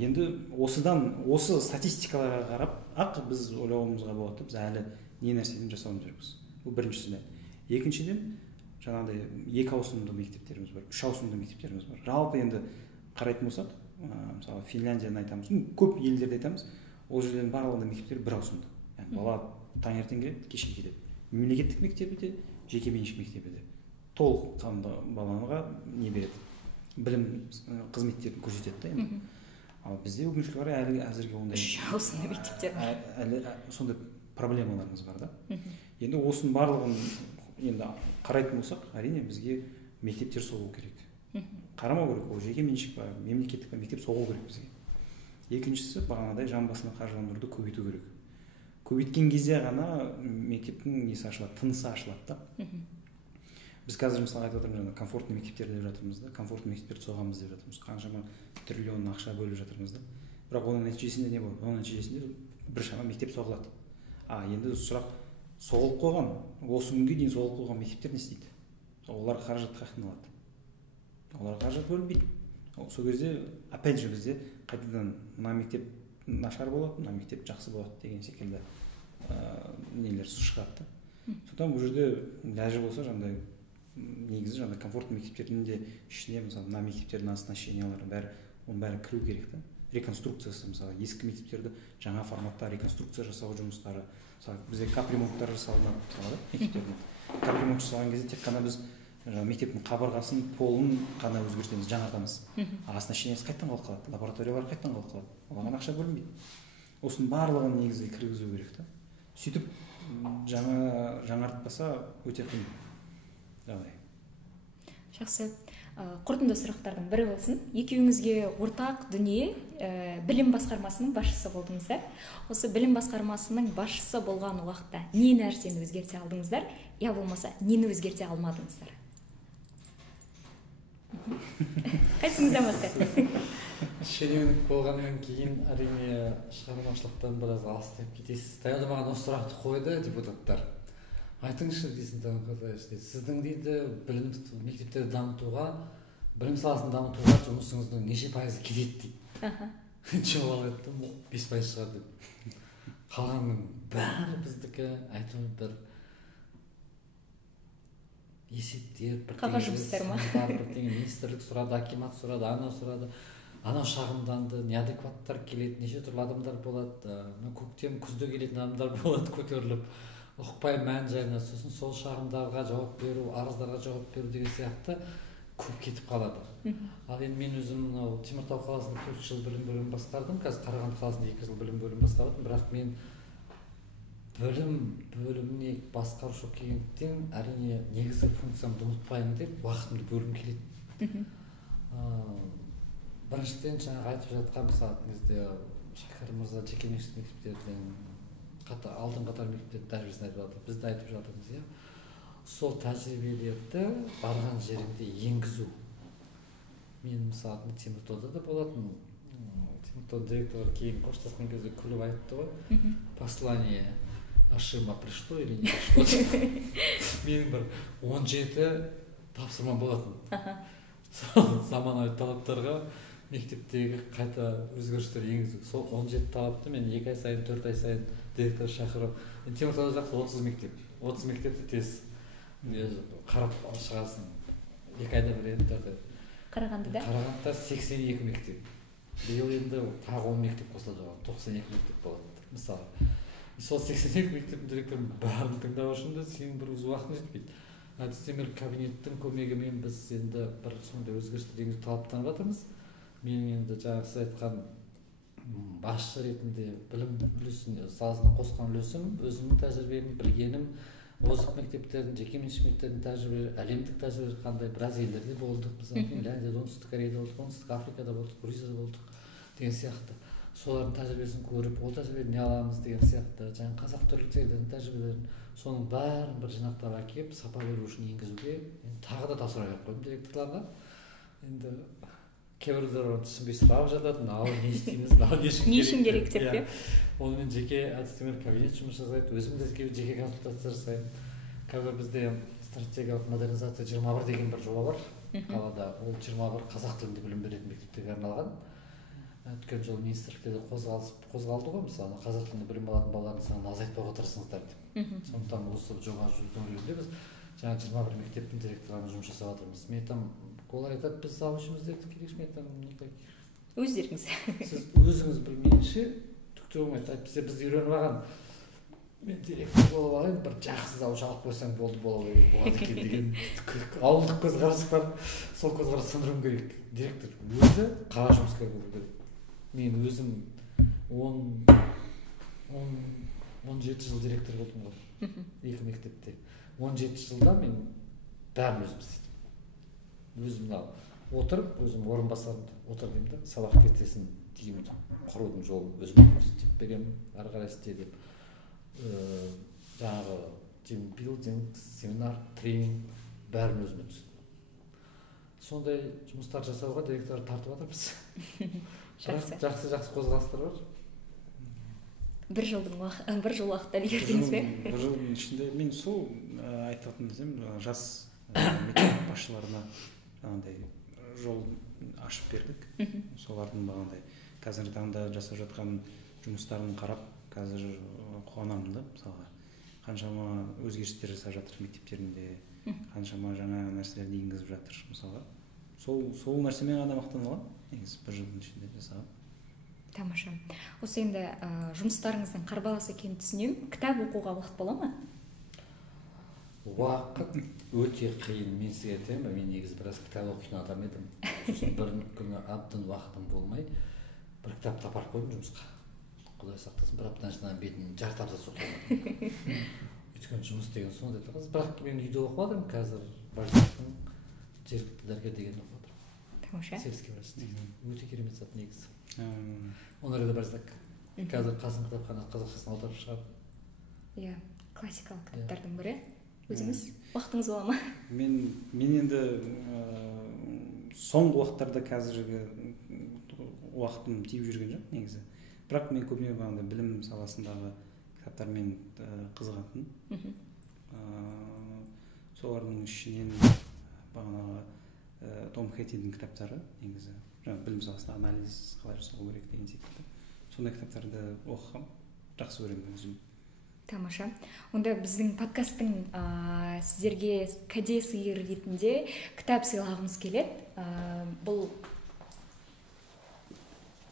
Енді осы статистикаларға қарап біз ойлауымызға болады, біз әлі не нәрседен жасауымыз керекпіз. Бұл біріншіден. Екіншіден, жаңағыдай 2 ауысымды мектептеріміз бар, 3 ауысымды мектептеріміз бар. Жалпы енді қарайтын болсақ, мысалы Финляндияны айтамыз, көп елдерде айтамыз, ол жерден барлығында мектептер 1 ауысымды. Яғни бала таңертең келеді, кешке кетеді. Мемлекеттік мектебі де, жекеменшік мектебі де толық қанды балаға не береді, білім қызметтерін көрсетеді да енді. Ал бізде өкінішке қарай әлі әзірге ондай 3 ауысымды мектептер бар. Әлі сондай проблемаларымыз бар да. Енді осының барлығын енді қарайтын болсақ, әрине бізге мектептер соғу керек. Қарамау керек, ол жекеменшік па, мемлекеттік па, мектеп соғу керек бізге. Екіншісі, бағанадай жан басына қаржыландыруды көбейту керек. Көбейткен кезде ғана мектептің несі ашылады, тынысы ашылады да. Біз қазір мысалы айтып отырмыз, комфортный мектептер деп жатырмыз да, комфортный мектептерді соғамыз деп жатырмыз, қаншама триллион ақша бөліп жатырмыз да. Бірақ оның нәтижесінде не болады? Оның нәтижесінде біршама мектеп соғылады. Енді сұрақ, соғылып қойған, осы күнге дейін соғылып қойған мектептер не істейді? Олар қаражат қайдан алады? Олар қаражат бөлінбейді. Сол кезде опять же бізде қайтадан мына мектеп нашар болады, мына мектеп жақсы болады деген секілді нелер шығады. Сондықтан бұл жерде ләжі болса жаңағыдай негізі жаңағыдай комфортный мектептердің де ішіне мысалы мына мектептердің оснащениялары оның бәрі кіру керек та. Реконструкциясы мысалы ескі мектептерді жаңа форматта реконструкция жасау жұмыстары, мысалы бізде капремонттар жасалынады мысалы мектептердің. Капремонт жасалған кезде тек қана біз мектептің қабырғасын, полын ғана өзгертеміз, жаңартамыз. Оснащениесі қайттан қалып қалады, лабораториялар қайттан қалып қалады. Оған ақша бөлінбейді. Осының барлығын негізге кіргізу керек та. Сөйтіп жаңартпаса өте қиын. Жақсы. Қорытынды сұрақтардың бірі болсын. Екеуіңізге ортақ дүние білім басқармасының басшысы болдыңыздар. Осы білім басқармасының басшысы болған уақытта не нәрсені өзгерте алдыңыздар, я болмаса нені өзгерте алмадыңыздар? Қайсыңыздан бастайық? Шенеунік болғаннан кейін әрине шығармашылықтан біраз алыстап кетесіз. Таяуда маған осы сұрақты қойды депутаттар. Айтыңызшы дейсің, сіздің дейді білімді мектептерді дамытуға, білім саласын дамытуға жұмысыңыздың неше пайызы кетеді дейді. Жауап айттым, 5% шығар деп. Қалғанның бәрі біздікі, әйтеуір бір есептер, қағаз жұмыстар ма? Министрлік сұрады, акимат сұрады, анау сұрады, анау шағымданды, неадекваттар келеді, неше түрлі адамдар болады, көктем, күзде келетін адамдар болады көтеріліп, ұқпай мән жайына, сосын сол шағымдарға жауап беру, арыздарға жауап беру деген сияқты көп кетіп қалады. Ал енді мен өзім мынау Теміртау қаласында 4 жыл білім бөлімін басқардым, қазір Қарағанды қаласында 2 жыл білім бөлімін басқардым, бірақ мен білім бөліміне басқарушы болып келгендіктен әрине негізгі функциямды ұмытпаймын деп уақытымды бөлгім келеді. Біріншіден жаңағы айтып жатқан мысалы кезде Шәкір мырза жекеменшік мектептерден алдын қатар мектептердің тәжірибесін айтып жатыр. Біз де айтып жатырмыз, иә. Сол тәжірибелерді барған жеріңде енгізу. Мен мысалы Теміртауда да болатын. Теміртау директоры кейін қоштасқан кезде күліп айтты ғой. Послание Ашима пришло или не пришло? Менің бір 17 тапсырма болатын. Заманауи талаптарға мектептегі қайта өзгерістер енгізу. Сол 17 талапты мен 2 ай сайын, 4 ай сайын директор шақырып. Теміртауда жақсы 30 мектеп. 30 мектепті тез қарап шығасың. 2 айда бір енді. Қарағандыда? Қарағандыда 82 мектеп. Биыл енді тағы 10 мектеп қосылады, 92 мектеп болады. Мысалы, сол 82 мектептің директорын бәрін тыңдау үшін де сенің бір өз уақытың жетпейді. Әдістемелік кабинеттің көмегімен біз енді бір сондай өзгерістер енгізуді талаптанып жатырмыз. Мен енді жаңағы сіз айтқан басшы ретінде білім үлесіне саласына қосқан үлесім, өзімнің тәжірибем, білгенім, озық мектептердің, жекеменшік мектептердің тәжірибелері, әлемдік тәжірибелер қандай, біраз елдерде болдық, біз Финляндияда, оңтүстік Кореяда болдық, оңтүстік Африкада болдық, Грузияда болдық деген сияқты. Солардың тәжірибесін көріп, ол тәжірибеден не аламыз деген сияқты, жаңағы қазақ түрлі елдердің тәжірибелерін, соның бәрін бір жинақтап әкеліп, сапа беру үшін енгізуге тағы да тапсырма беріп қойдым директорларға. Енді кейбіреулер оны түсінбей сұрап жатады, мынау не істейміз, мынау не үшін керек деп, иә. Онымен жеке әдістемелік кабинет жұмыс жасайды, өзім де жеке консультация жасаймын. Қазір бізде стратегиялық модернизация 21 деген бір жоба бар. Қалада ол 21 қазақ тілінде білім беретін мектептерге арналған. Өткен жолы министрлікте де қозғалды ғой, мысалы қазақ тілінде білім алатын балалардың санын азайтпауға тырысыңыздар деп. Сондықтан осы жоба жүргізуде біз жаңа 21 мектептің директорларына жұмыс жасап жатырмыз. Мен айтамын, олар айтады, біз завучымызды керек, мен айтамын, өздеріңіз. Сіз өзіңіз білмейінше түкте болмайды. Біз үйреніп алған, мен директор болып алайын, бір жақсы завуч алып қойсаң болады екен деген ауылдық көзқарас бар. Сол көзқарас сындыруым керек. Директор өзі қара жұмыскер болу керек. Мен өзім 17 жыл директор болдым ғой, 2 мектепте. 17 жылда мен бәрін өзім істедім. Өзім отырып, өзім орынбасарымды отырдым да, сабақ кестесін тиімді құрудың жолын өзім істеп беремін, ары қарай істе деп. Жаңағы тимбилдинг, семинар, тренинг бәрін өзіме түстім. Сондай жұмыстар жасауға директорды тартып жатырмыз. Жақсы қозғалыстар бар. Бір жыл уақытта үлгердіңіз бе? Бір жылдың ішінде мен сол айтатын десем, жас мектеп басшыларына жаңағыдай жол ашып бердік. Солардың бағандай қазіргі таңда жасап жатқан жұмыстарын қарап, қазір қуанамын да, мысалға қаншама өзгерістер жасап жатыр мектептерінде, қаншама жаңа нәрселерді енгізіп жатыр, мысалға. Сол нәрсемен ғана мақтана аламын, негізі бір жылдың ішінде жасаған. Тамаша. Осы енді жұмыстарыңыздың қарбалас екенін түсінемін. Кітап оқуға уақыт бола ма? Уақыт өте қиын. Мен сізге айтайын ба, мен негізі біраз кітап оқитын адам едім. Бір күні абдын уақытым болмай, бір кітап апарып қойдым жұмысқа. Құдай сақтасын, бір аптадан кейін бетін жарты абзац оқыдым. Өйткені жұмыс деген сондай тұрғыз. Бірақ мен үйде оқып жатырмын, қазір Бальзактың жергілікті дәрігер деген оқып жатырмын. Тамаша. Сельский врач деген. Өте керемет зат негізі. Онарда Бальзак. Қазір Қасым кітапхана қазақшасына аударып шығарды. Иә, классикалық кітаптардың бірі. Өзіңіз уақытыңыз бола ма? Мен енді соңғы уақыттарда қазіргі уақытым тиіп жүрген жоқ негізі. Бірақ мен көбіне бағанда білім саласындағы кітаптармен қызығатын. Солардың ішінен бағанағы Том Хеттидің кітаптары негізі. Білім саласында анализ қалай жасау керек деген секілді. Сондай кітаптарды оқығам, жақсы көремін өзім. Тамаша. Онда біздің подкасттың сіздерге кәде сыйыр ретінде кітап сыйлағымыз келеді. Бұл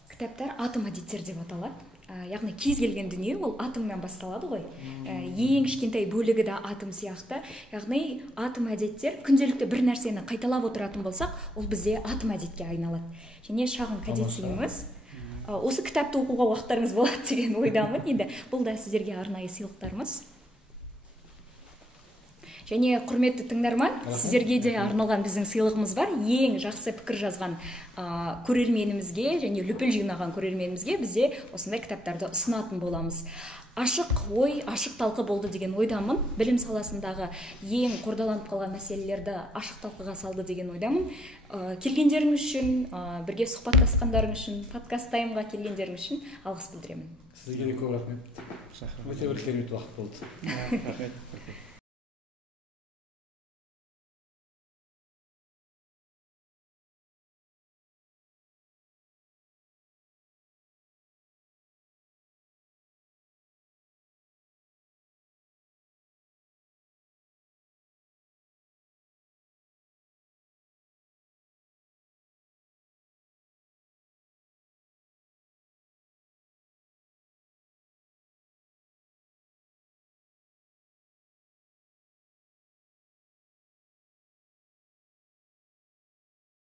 кітаптар атом әдеттер деп аталады. яғни кез келген дүние ол атоммен басталады ғой. Ең кішкентай бөлігі де атом сияқты. Яғни атом әдеттер күнделікті бір нәрсені қайталап отыратын болсақ, ол бізде атом әдетке айналады. Және шағын кәдетсеңіз, осы кітапты оқуға уақыттарыңыз болады деген ойдамын. Енді бұл да сіздерге арнайы сыйлықтарымыз. Және құрметті тыңдарман, сіздерге де арналған біздің сыйлығымыз бар. Ең жақсы пікір жазған көрерменімізге және лүпіл жинаған көрерменімізге бізде осындай кітаптарды ұсынатын боламыз. Ашық ой, ашық талқы болды деген ойдамын. Білім саласындағы ең қордаланып қалған мәселелерді ашық талқыға салды деген ойдамын. Келгендеріңіз үшін, бірге сұхбаттасқандарыңыз үшін, подкаст таймға келгендеріңіз үшін алғыс білдіремін. Сізге көп рахмет. Өте бір керемет уақыт болды. Рахмет.